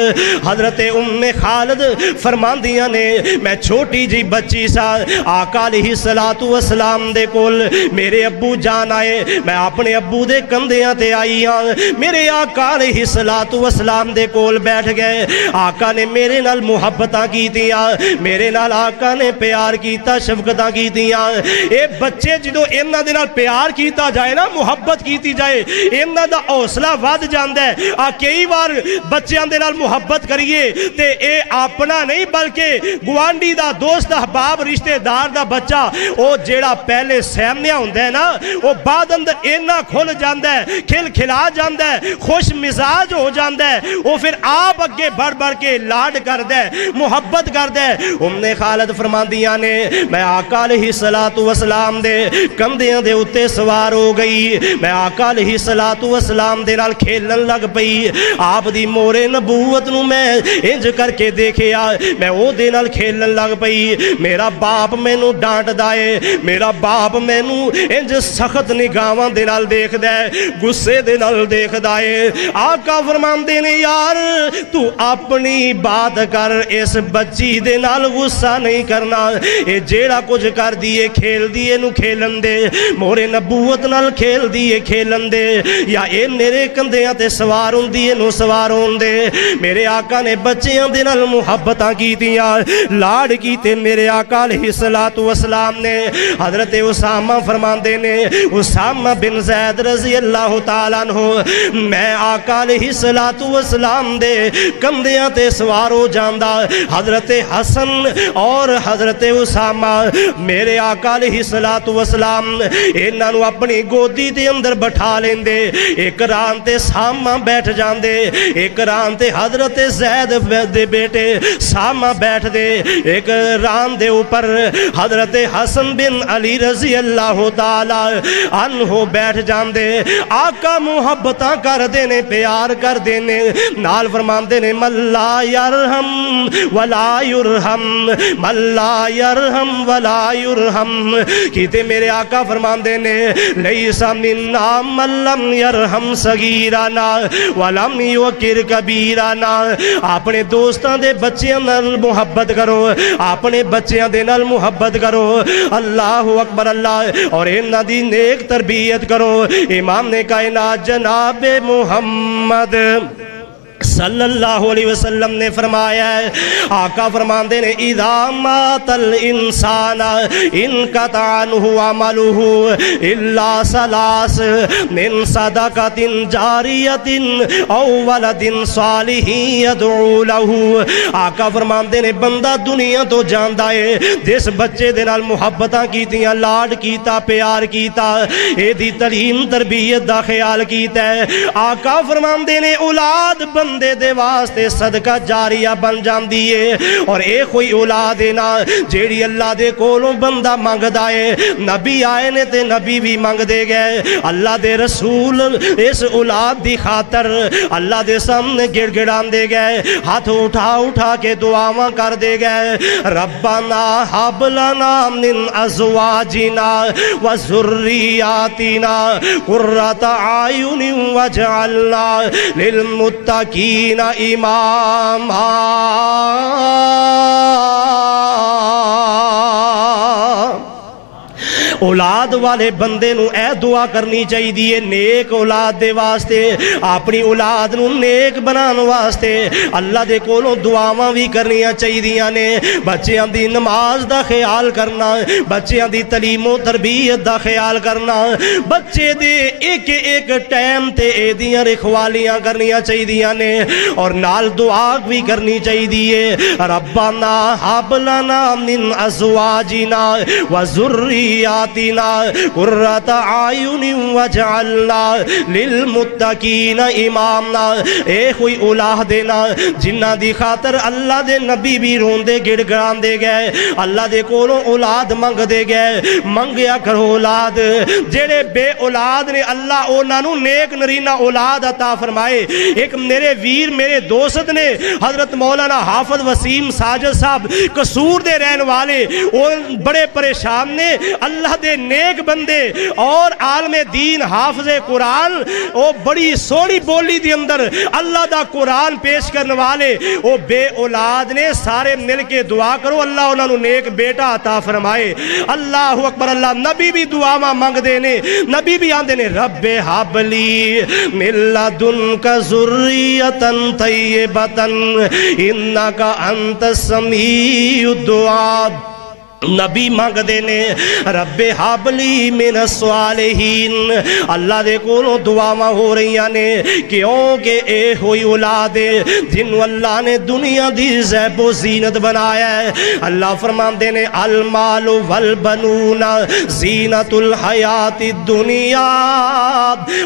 حضرت ام خالد فرماندیاں نے میں چھوٹی جی بچی سا آقا علیہ السلام دے کول میرے ابو جان آئے میں اپنے ابو دے کندیاں تے آئی ہاں میرے آقا علیہ السلام دے کول بیٹھ گئے آقا نے میرے نال محبتاں کیتیاں میرے نال آقا نے پیار کیتا شفقتاں کیتیاں اے بچے جدو انہاں دے نال پیار کیتا جائے نا محبت کیتی جائے انہاں دا حوصلہ ود جاندا ہے کئی بار بچیاں دے نال محبت کریے تے اے اپنا نہیں بلکہ گوانڈی دا دوست احباب رشتہ دار دا بچہ او جیڑا پہلے سہمنیا ہوندہ ہے نا او بعد اندر اینا کھل جاندہ ہے کھل کھلا جاندہ ہے خوش مزاج ہو جاندہ ہے وہ پھر آپ اگے بڑھ بڑھ کے لاڈ کر دے محبت کر دے ام خالد فرماندیاں نے میں آقا علیہ السلام دے کندیاں دے اتے سوار ہو گئی میں آقا علیہ السلام دے نال کھیلن لگ پئی آپ دی مورے نبوت نو میں انج کر کے دیکھیا میں او دے نال کھیلن لگ پئی میرا باپ میں نو ڈانٹ دائے میرا باپ میں نو انج سخت نگاواں دے نال دیکھ دے گسے دے نال دیکھ دائے آقا فرماندے نے یار تو اپنی بات کر اس بچی دے نال غصہ نہیں کرنا اے جیڑا کچھ کر دیئے کھیل دیئے نو کھیلن دے مورے نبوت نال کھیل دیئے کھیلن دے یا اے میرے کندیاں تے سوار ہوں دیئے نو سوار ہوں دے میرے آقا نے بچیاں دے نال محبتاں کیتیاں لاڈ کیتے میرے آقا علیہ السلام نے حضرت اسامہ فرماندے نے اسامہ بن زید رضی اللہ تعالیٰ عنہ میں آقا علیہ السلام دے کندیاں تے سوار ہو جاندہ حضرت حسن اور حضرت اسامہ میرے آقا علیہ السلام انہاں نو اپنی گودی دے اندر بٹھا لیندے ایک ران تے سامہ بیٹھ جاندے ایک ران تے حضرت زید دے بیٹے سامہ بیٹھ دے ایک ران دے اوپر حضرت حسن بن علی رضی اللہ تعالی عنہ بیٹھ جاندے آقا محبتاں کر دینے پیار کر دینے نال فرمان دینے من لا یرحم ولا یرحم من لا یرحم ولا یرحم کیتے میرے آقا فرمان دینے لیسا مننا من لم یرحم صغیرانا ولم یوکر کبیرانا اپنے دوستاں دے بچیاں نال محبت کرو اپنے بچیاں دے نال محبت کرو اللہ اکبر اللہ اور انہاں دی نیک تربیت کرو امام نے کائنات جناب محمد صلی اللہ علیہ وسلم نے فرمایا ہے، آقا فرماندے نے اذا مات الانسان انقطع عنہ عملہ الا ثلاث من صدقۃ جاریۃ او ولد صالح یدعو لہ۔ آقا فرماندے نے بندہ دنیا تو جاندا ہے جس بچے دے نال محبتاں کیتیاں، لاڈ کیتا، پیار کیتا، اے دی تعلیم تربیت دا خیال کیتا ہے، آقا فرماندے نے اولاد بندے دے واسطے صدقہ جاریہ بن جاندی ہے۔ اور اے کوئی اولاد ہے نا جیڑی اللہ دے کولوں بندہ مانگدا ہے، نبی آئے نے تے نبی بھی مانگ دے گئے، اللہ دے رسول اس اولاد دی خاطر اللہ دے سامنے گڑ گڑان دے گئے، ہاتھ اٹھا اٹھا کے دعاواں کر دے گئے، ربنا ہب لنا من ازواجنا وذریاتنا قرۃ اعین واجعلنا للمتقین اماما۔ اولاد والے بندے نو اے دعا کرنی چاہی دیئے نیک اولاد دے واسطے، اپنی اولاد نو نیک بنان واسطے اللہ دے کولوں دعاواں بھی کرنیاں چاہی دیاں نے، بچیاں دی نماز دا خیال کرنا، بچیاں دی تعلیم و تربیت دا خیال کرنا، بچے دے ایک ایک ٹائم تے اے دیاں رکھوالیاں کرنیاں چاہی دیاں نے، اور نال دعا بھی کرنی چاہی دیئے، ربنا ہب لنا من ازواجنا وذریاتنا قرۃ اعین واجعلنا للمتقین اماما۔ اے کوئی اولاد دینا جنہ دی خاطر اللہ دے نبی بھی روندے گڑ گڑان دے گئے، اللہ دے کولوں اولاد منگ دے گئے، منگیا کرو اولاد، جڑے بے اولاد نے اللہ انہاں نو نیک نرینہ اولاد عطا فرمائے۔ ایک میرے ویر میرے دوست نے حضرت مولانا حافظ وسیم ساجد صاحب قصور دے رہن والے، وہ بڑے پریشان نے، اللہ دے نیک بندے اور عالم دین حافظ قرآن، وہ بڑی سوڑی بولی دی اندر اللہ دا قرآن پیش کرنے والے، وہ بے اولاد نے، سارے مل کے دعا کرو اللہ انہوں نے نیک بیٹا عطا فرمائے۔ اللہ اکبر، اللہ نبی بھی دعا ماں مانگ دینے، نبی بھی آن دینے، رب حبلی من لدنک ذریتا طیبتا انکا انت السمیع الدعاء۔ نبی مانگ دینے رب حبلی من الصالحین، اللہ دے کولوں دعاواں ہو رہیاں نے، کیونکہ اے ہوئی اولاد جنہوں اللہ نے دنیا دی زیب و زینت بنایا ہے۔ اللہ فرمان دینے المال والبنون زینت الحیات الدنیا،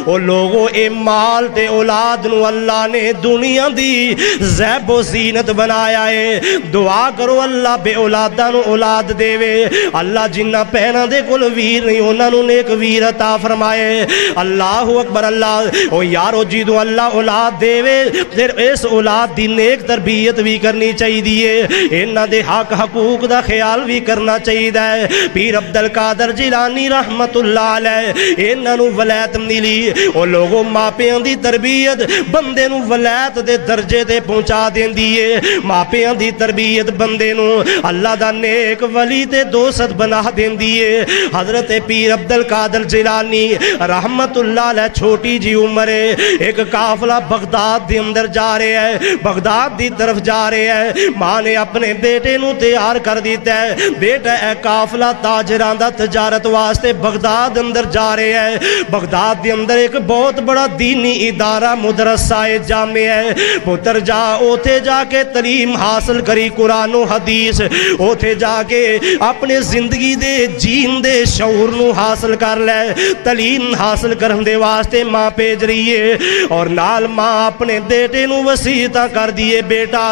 وہ لوگوں اے مال تے اولاد نو اللہ نے دنیا دی زیب و زینت بنایا ہے۔ دعا کرو اللہ بے اولادہ نو اولاد دے وے، اللہ جنہ پہنا دے کل ویر نہیں انہاں نو نیک ویر عطا فرمائے۔ اللہ اکبر، اللہ او یارو جیدو اللہ اولاد دے وے، پھر اس اولاد دی نیک تربیت بھی کرنی چاہی دیئے، انہاں دے حق حقوق دا خیال بھی کرنا چاہی دے۔ پیر عبدالقادر جیلانی رحمت اللہ علیہ انہاں نو ولایت ملی، او لوگوں ماپیاں دی تربیت بندے نو ولایت دے درجے دے پہنچا دین دیئے، ماپیاں دی تربیت بندے نو اللہ دا نیک ولی تے دوست بنا دین دیئے۔ حضرت پیر عبدالقادر جیلانی رحمت اللہ علیہ چھوٹی جی عمرے ایک قافلہ بغداد دی اندر جا رہے ہیں، بغداد دی طرف جا رہے ہیں، ماں نے اپنے بیٹے نو تیار کر دیتا ہے، بیٹا اے قافلہ تاجران دا تجارت واسطے بغداد اندر جا رہے ہیں۔ بغداد دی اندر ایک بہت بڑا دینی ادارہ مدرسہ جامع ہے، پتر جا اوتھے جا کے تعلیم حاصل کری قرآن و حدیث، اوتھے جا کے اپنے زندگی دے جین دے شعور نو حاصل کر لے، تعلیم حاصل کرن دے واسطے ماں پیج رہی ہے، اور نال ماں اپنے بیٹے نو وصیتاں کر دیئے، بیٹا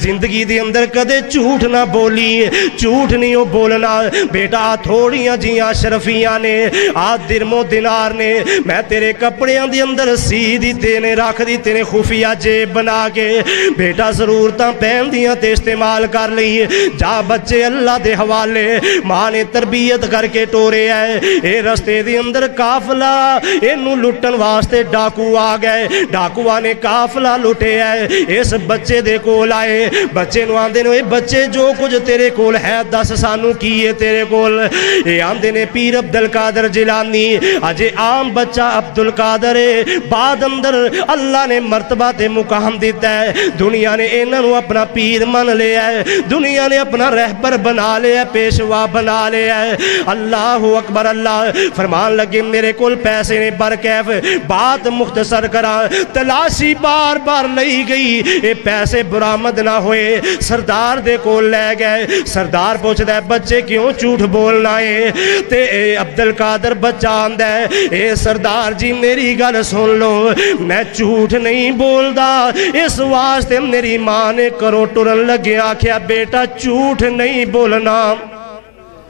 زندگی دے اندر کدے جھوٹ نہ بولی، جھوٹ نہیں ہو بولنا، بیٹا تھوڑیاں جیاں شرفیاں نے، آج درم و دینار نے، میں تیرے کپڑیاں دے اندر سی دیتے نے، رکھ دیتے نے خفیہ جیب بنا کے، بیٹا ضرورتاں پہن دیاں تے استعمال کر لئیے، جا بچے اللہ دے دے حوالے ماں نے تربیت کر کے ٹورے ہے اے رستے دے اندر کافلا اینو لٹن واسطے ڈاکو آ گئے ڈاکوਆਂ نے کافلا لٹے ہے اس بچے دے کول آئے بچے نو آندے نے بچے جو کچھ تیرے کول ہے دس سانو کی ہے تیرے کول اے آندے نے پیر عبدالقادر جیلانی اجے عام بچہ عبدالقادر ہے بعد اندر اللہ نے مرتبہ تے مقام دیتا ہے دنیا نے انہاں نو اپنا پیر من لیا ہے دنیا نے اپنا رہبر بنا لیا ہے پیشوا بنا لیا ہے اللہ اکبر اللہ فرمان لگے میرے کول پیسے نے برکیف بات مختصر کرا تلاشی بار بار لئی گئی اے پیسے برآمد نہ ہوئے سردار دے کول لے گئے سردار پوچھتا ہے بچے کیوں جھوٹ بولنا ہے تے اے عبدالقادر بچہ آندہ ہے اے سردار جی میری گل سن لو میں جھوٹ نہیں بول دا اس واسطے میری ماں نے کرو ٹرن لگے آکھیا بیٹا جھوٹ نہیں بولنا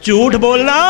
جھوٹ بولنا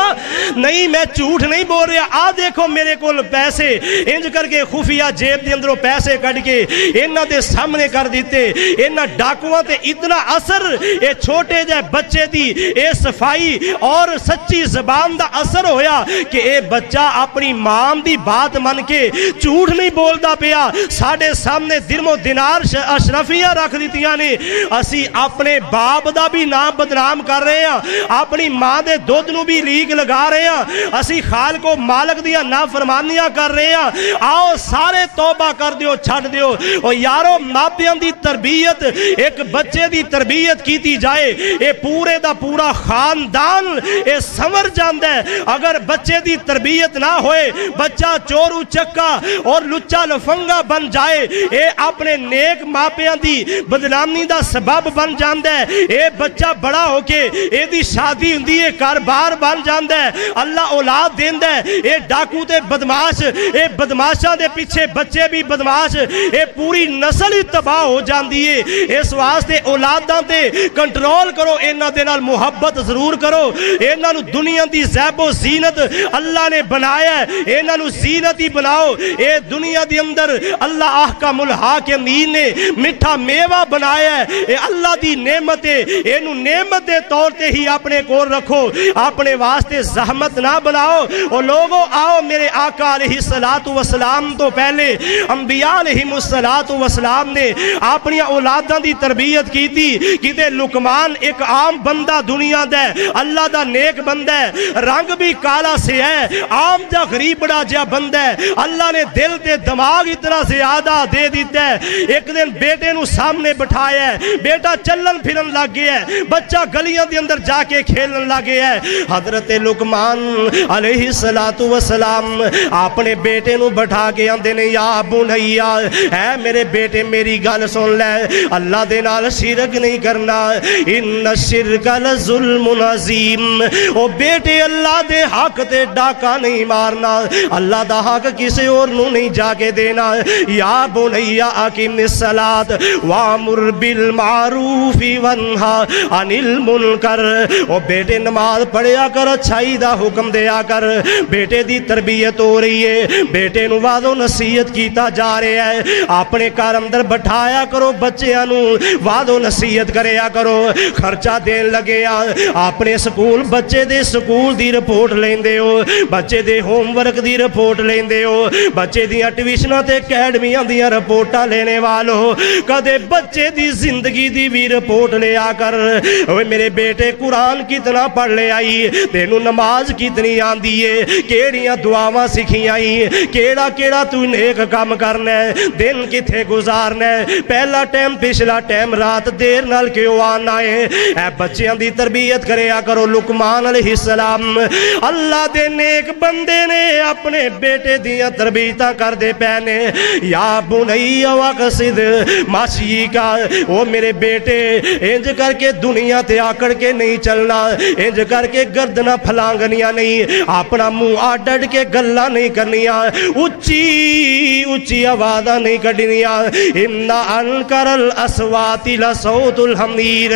نہیں میں جھوٹ نہیں بول رہا آ دیکھو میرے کول پیسے انج کر کے خفیہ جیب دے اندروں پیسے کٹ کے انہاں دے سامنے کر دیتے انہاں ڈاکواں تے اتنا اثر اے چھوٹے جائے بچے دی اے صفائی اور سچی زبان دا اثر ہویا کہ اے بچہ اپنی ماں دی بات من کے جھوٹ نہیں بولدا پیا ساڑھے سامنے درم و دینار اشرفیاں رکھ دیتیاں نے اسی اپنے باپ دا بھی نام بدنام کر رہے ہیں اپنی ماں دے دودھ نو بھی لیگ لگا رہے ہیں اسی خالق و مالک دیا نافرمانیاں کر رہے ہیں آؤ سارے توبہ کر دیو چھڑ دیو اور یارو ماپیاں دی تربیت ایک بچے دی تربیت کیتی جائے اے پورے دا پورا خاندان اے سمر جاندہ ہے اگر بچے دی تربیت نہ ہوئے بچہ چورو چکا اور لچا لفنگا بن جائے اے اپنے نیک ماپیاں دی بدنامی دا سبب بن جاندہ ہے اے بچہ بڑا ہو کے اے دی شادی ہندی ہے کاربار بن جاندہ ہے اللہ اولاد دیندہ ہے اے ڈاکو تے بدماش اے بدماشاں دے پیچھے بچے بھی بدماش اے پوری نسل ہی تباہ ہو جاندی ہے اس واسطے اولاداں تے کنٹرول کرو انہاں دے نال محبت ضرور کرو انہاں نو دنیا دی زیب و زینت اللہ نے بنایا ہے انہاں نو زینت ہی بناؤ اے دنیا دی اندر اللہ احکام الحاکمین نے مٹھا میوہ بنایا ہے اے اللہ دی نعمت ہے انہوں نعمت دے طور تے ہی اپنے کو رکھو اپنے واسطے زحمت نہ بناؤ اور لوگوں آؤ میرے آقا علیہ السلام تو پہلے انبیاء علیہ السلام نے اپنی اولاداں دی تربیت کی تھی کہ لقمان ایک عام بندہ دنیا دے اللہ دا نیک بندہ ہے رنگ بھی کالا سے ہے عام جا غریب بڑا جا بندہ ہے اللہ نے دل تے دماغ اتنا زیادہ دے دیتا ہے ایک دن بیٹے نو سامنے بٹھایا ہے بیٹا چلن پھرن لگ گیا ہے بچہ گلیاں دے اندر جا کے کھیلن لگے ہے حضرت لقمان علیہ السلام اپنے بیٹے نو بٹھا کے آندے نے یا بنیا اے میرے بیٹے میری گل سن لے اللہ دے نال شرک نہیں کرنا ان الشرک لظلم عظیم او بیٹے اللہ دے حق تے ڈاکا نہیں مارنا اللہ دا حق کسی اور نو نہیں جا کے دینا یا بنیا اقم الصلاۃ وامر بالمعروف وانہا عن المنکر او بیٹے نماز پڑھیا کر اچھائی دا حکم دیا کر بیٹے دی تربیت ہو رہی ہے بیٹے نو وعد و نصیحت کیتا جا رہا ہے اپنے کار اندر بٹھایا کرو بچیاں نو وعد و نصیحت کریا کرو خرچہ دین لگے اپنے سکول بچے دے سکول دی رپورٹ لیندے ہو بچے دے ہوم ورک دی رپورٹ لیندے ہو بچے دی ٹیوشناں تے اکیڈمیاں دی رپورٹاں لینے والو کدے بچے دی زندگی دی بھی رپورٹ لیا کر اوے میرے بیٹے قرآن کتنا پڑھ لے آئی تینو نماز کتنی آندی ہے کیڑیاں دعاواں سکھی آئی کیڑا کیڑا تو نیک کام کرنا ہے دن کتھے گزارنا ہے پہلا ٹائم پچھلا ٹائم رات دیر نال کیوں آنا ہے اے بچیاں دی تربیت کریا کرو لقمان علیہ السلام اللہ دے نیک بندے نے اپنے بیٹے دیاں تربیتاں کر دے پہنے یا بنی وقصد ماشی کا وہ میرے بیٹے انج کر کے دنیا تے آکڑ کے نہیں چلنا انج کر کے گردنا پھلانگنیاں نہیں، اپنا منہ آڈڑ کے گلہ نہیں کرنیاں، اچھی اچھی آوازہ نہیں کڑنیاں۔ اِنَّ أَنْكَرَ الْأَصْوَاتِ لَصَوْتُ الْحَمِيرِ،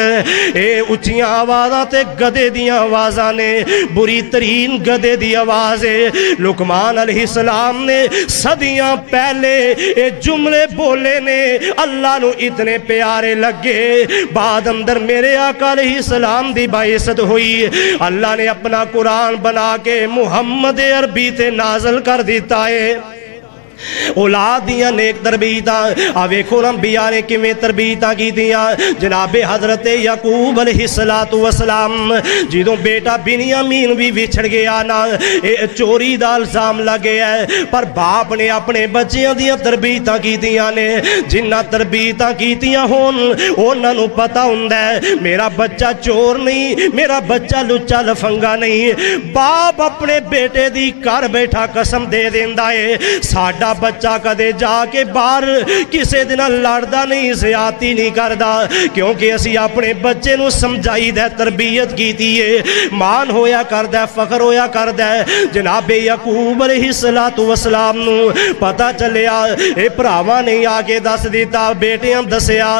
اے اچھیاں آوازاں تے گدے دیاں آوازاں نے، بری ترین گدے دی آوازیں۔ لقمان علیہ السلام نے صدیاں پہلے اے جملے بولے نے، اللہ نو اتنے پیارے لگے، بعد اندر میرے آقا علیہ السلام دی باعثت ہوئی، اللہ نے اپنا قرآن بنا کے محمد عربی تے نازل کر دیتا ہے۔ اولاد دیاں نیک تربیتاں آویکھو انبیاء نے کیویں تربیتاں کی دیاں۔ جناب حضرت یعقوب علیہ السلام جدوں بیٹا بنیامین بھی وچھڑ گیا نا، چوری دا الزام لگے ہے، پر باپ نے اپنے بچیاں دیاں تربیتاں کی دیاں نے، جنہ تربیتاں کی دیاں ہون انہاں نوں پتہ ہوندا ہے میرا بچہ چور نہیں، میرا بچہ لچا لفنگا نہیں۔ باپ اپنے بیٹے دی کر بیٹھا قسم دے دیندا ہے ساڈا بچہ کدے جا کے باہر کسے دن لڑدا نہیں، زیادتی نہیں کردا، کیونکہ اسی اپنے بچے نو سمجھائی دے تربیت کیتی ہے، مان ہویا کردہ ہے، فخر ہویا کردہ ہے۔ جناب یعقوب علیہ السلام نو پتہ چلیا، اے پراواں نہیں آگے دس دیتا، بیٹیاں دسیا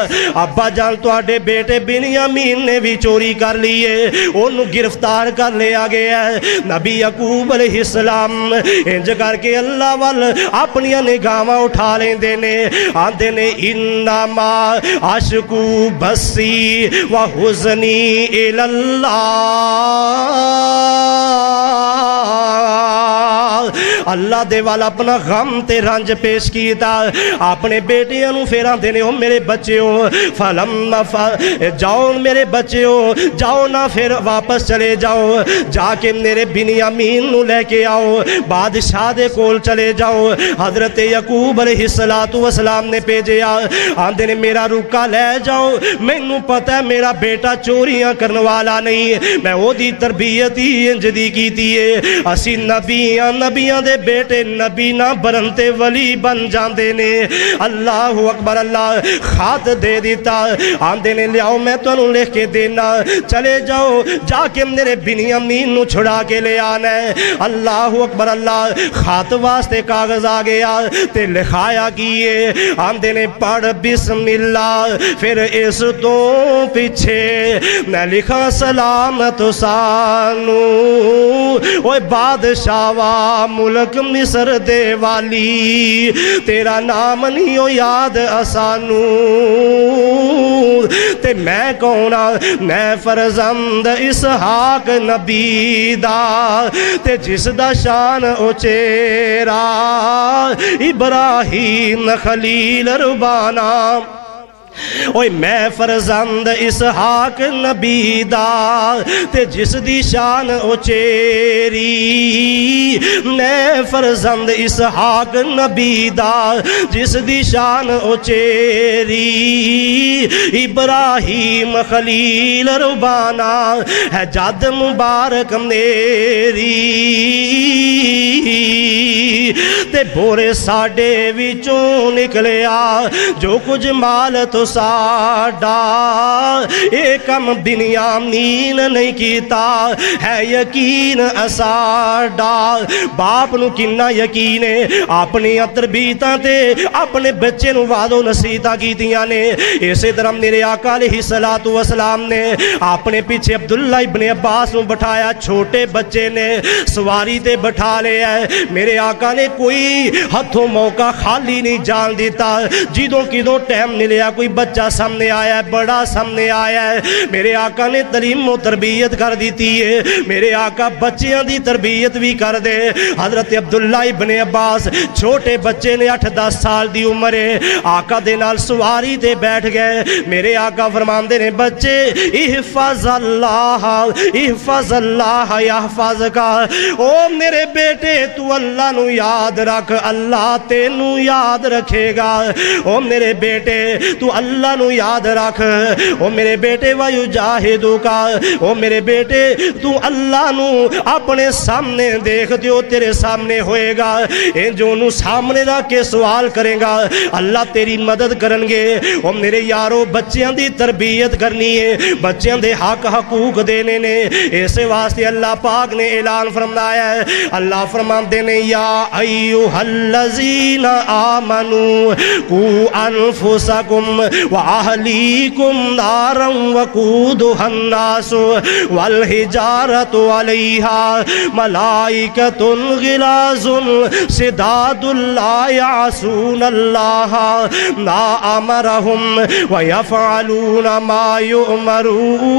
ابا جان تواڈے بیٹے بنیامین نے بھی چوری کر لیے، انہوں گرفتار کر لیا گیا ہے۔ نبی یعقوب علیہ السلام انج کر کے اللہ وال اپنی نگاہاں اٹھا لیندے نے، آندے نے انما اشکو بسی و حزنی الاللہ، اللہ دے والا اپنا غم تے رنج پیش کیتا، اپنے بیٹیاں نو پھر آندے نے او میرے بچے ہو فلم جاؤ میرے بچے ہو جاؤ نہ پھر واپس چلے جاؤ، جا کے میرے بنیامین نو لے کے آؤ، بادشاہ دے کول چلے جاؤ۔ حضرت یعقوب علیہ السلام نے بھیجیا، آندے نے میرا رکا لے جاؤ، مینوں پتہ ہے میرا بیٹا چوریاں کرنے والا نہیں، میں او دی تربیت ہی انج دی کیتی ہے۔ اسی نبیاں دے بیٹے نبی نہ بنتے ولی بن جاندے نے۔ اللہ اکبر، اللہ خط دے دیتا، آندے نے لیاؤ میں تو انہوں لکھ کے دینا، چلے جاؤ جا کے میرے بنیامین نو چھڑا کے لے آنا ہے۔ اللہ اکبر، اللہ خط واسطے کاغذ آ گیا تے لکھایا کیے، آندے نے پڑھ بسم اللہ، پھر اس تو پیچھے میں لکھا سلامت سانو، اوہ بادشاہ وا ملک مصر دے والی، تیرا نام نہیں ہو یاد اسانو، تے میں کونا میں فرزند اسحاق نبی دا، تے جس دا شان اچیرا ابراہیم خلیل ربانا، اوے میں فرزند اسحاق نبی دا، تے جس دی شان اچیری، میں فرزند اسحاق نبی دا، جس دی شان اچیری، ابراہیم خلیل ربانا، ہے جد مبارک میری، تے بورے ساڑے وچوں نکلیا جو کچھ مال تو ساڑا، ایک کم بنیامین نہیں کیتا ہے یقین اساڑا۔ باپ نو کنہ یقین ہے اپنی تربیتاں تے اپنے بچے نو وعدو نصیحتاں کیتیاں نے۔ اسی طرح میرے آقا علیہ السلام نے اپنے پیچھے عبداللہ ابن عباس نو بٹھایا، چھوٹے بچے نے سواری تے بٹھا لے ہے، میرے آقا نے کوئی ہتھوں موقع خالی نہیں جان دیتا، جدوں کدوں ٹائم ملیا کوئی بچہ سامنے آیا ہے، بڑا سامنے آیا ہے، میرے آقا نے تعلیم و تربیت کر دیتی ہے، میرے آقا بچیاں دی تربیت بھی کر دے۔ حضرت عبداللہ ابن عباس چھوٹے بچے نے 8-10 سال دی عمر ہے، آقا دے نال سواری تے بیٹھ گئے، میرے آقا فرماندے نے بچے احفظ اللہ یحفظ کا، او میرے بیٹے تو اللہ نو یاد رکھ اللہ تینو یاد رکھے گا۔ او میرے بیٹے تو اللہ نو یاد رکھ، او میرے بیٹے وَيُجَاهِدُكَ، او میرے بیٹے تو اللہ نو اپنے سامنے دیکھ دیو تیرے سامنے ہوئے گا، جو نو سامنے رکھ کے سوال کرے گا اللہ تیری مدد کرنگے۔ او میرے یارو بچیاں دی تربیت کرنی ہے، بچیاں دے حق حقوق دینے نے، ایسے واسطے اللہ پاک نے اعلان فرمایا ہے، اللہ فرماتے نے یا ایوہ الذین آمنوا قوا انفسکم واہلیکم نارا وقودها الناس والحجارۃ علیہا ملائکۃ غلاظ شداد لا یعصون اللہ ما امرہم ویفعلون ما یؤمرون۔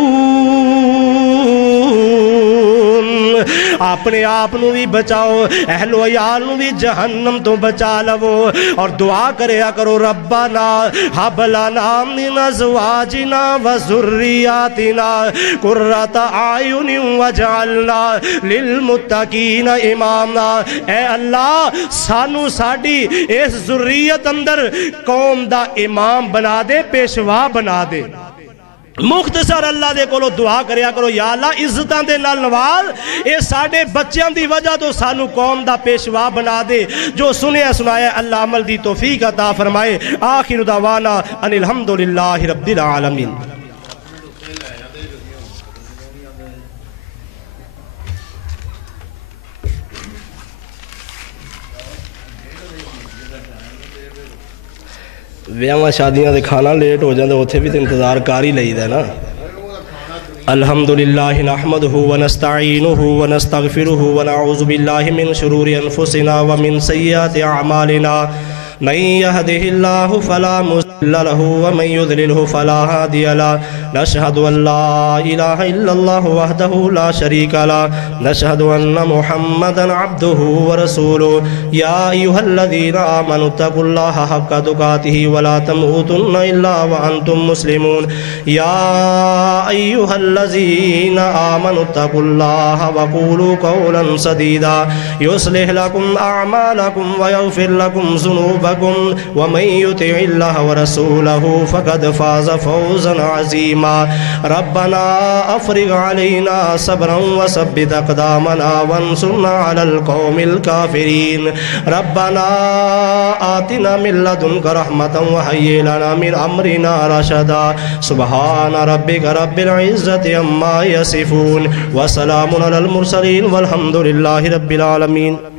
اپنے آپ نو بھی بچاؤ، اہل و عیال نو بھی جہنم تو بچا لو، اور دعا کریا کرو ربنا ہب لنا من ازواجنا وذریاتنا قرۃ اعین واجعلنا للمتقین اماما۔ اے اللہ سانو ساڈی اس ذریت اندر قوم دا امام بنا دے، پیشوا بنا دے۔ مختصر اللہ دے کولو دعا کریا کرو یا اللہ عزتاں دے نال نواز، اے ساڑے بچیاں دی وجہ تو سانو قوم دا پیشوا بنا دے۔ جو سنیا سنایا اللہ عمل دی توفیق عطا فرمائے۔ آخر دعوانا ان الحمدللہ رب العالمین۔ ویاواں شادیاں دے کھانا لیٹ ہو جاندے اوتھے بھی تے انتظار کر ہی لئی دا نا۔ الحمدللہ نحمدہ ونستعینہ ونستغفرہ ونعوذ باللہ من شرور انفسنا ومن سیئات اعمالنا من يهده الله فلا مضل له ومن يضلله فلا هادي له نشهد أن لا إله إلا الله وحده لا شريك له نشهد أن محمدا عبده ورسوله يا أيها الذين آمنوا اتقوا الله حق تقاته ولا تموتن إلا وأنتم مسلمون يا أيها الذين آمنوا اتقوا الله وقولوا قولا سديدا يصلح لكم أعمالكم ويغفر لكم ذنوبكم ومن يطع الله ورسوله فقد فاز فوزا عظيما ربنا افرغ علينا صبرا وثبت اقدامنا وانصرنا على القوم الكافرين ربنا آتنا من لدنك رحمة وهيئ لنا من امرنا رشدا سبحان ربك رب العزة عما يصفون وسلام على المرسلين والحمد لله رب العالمين۔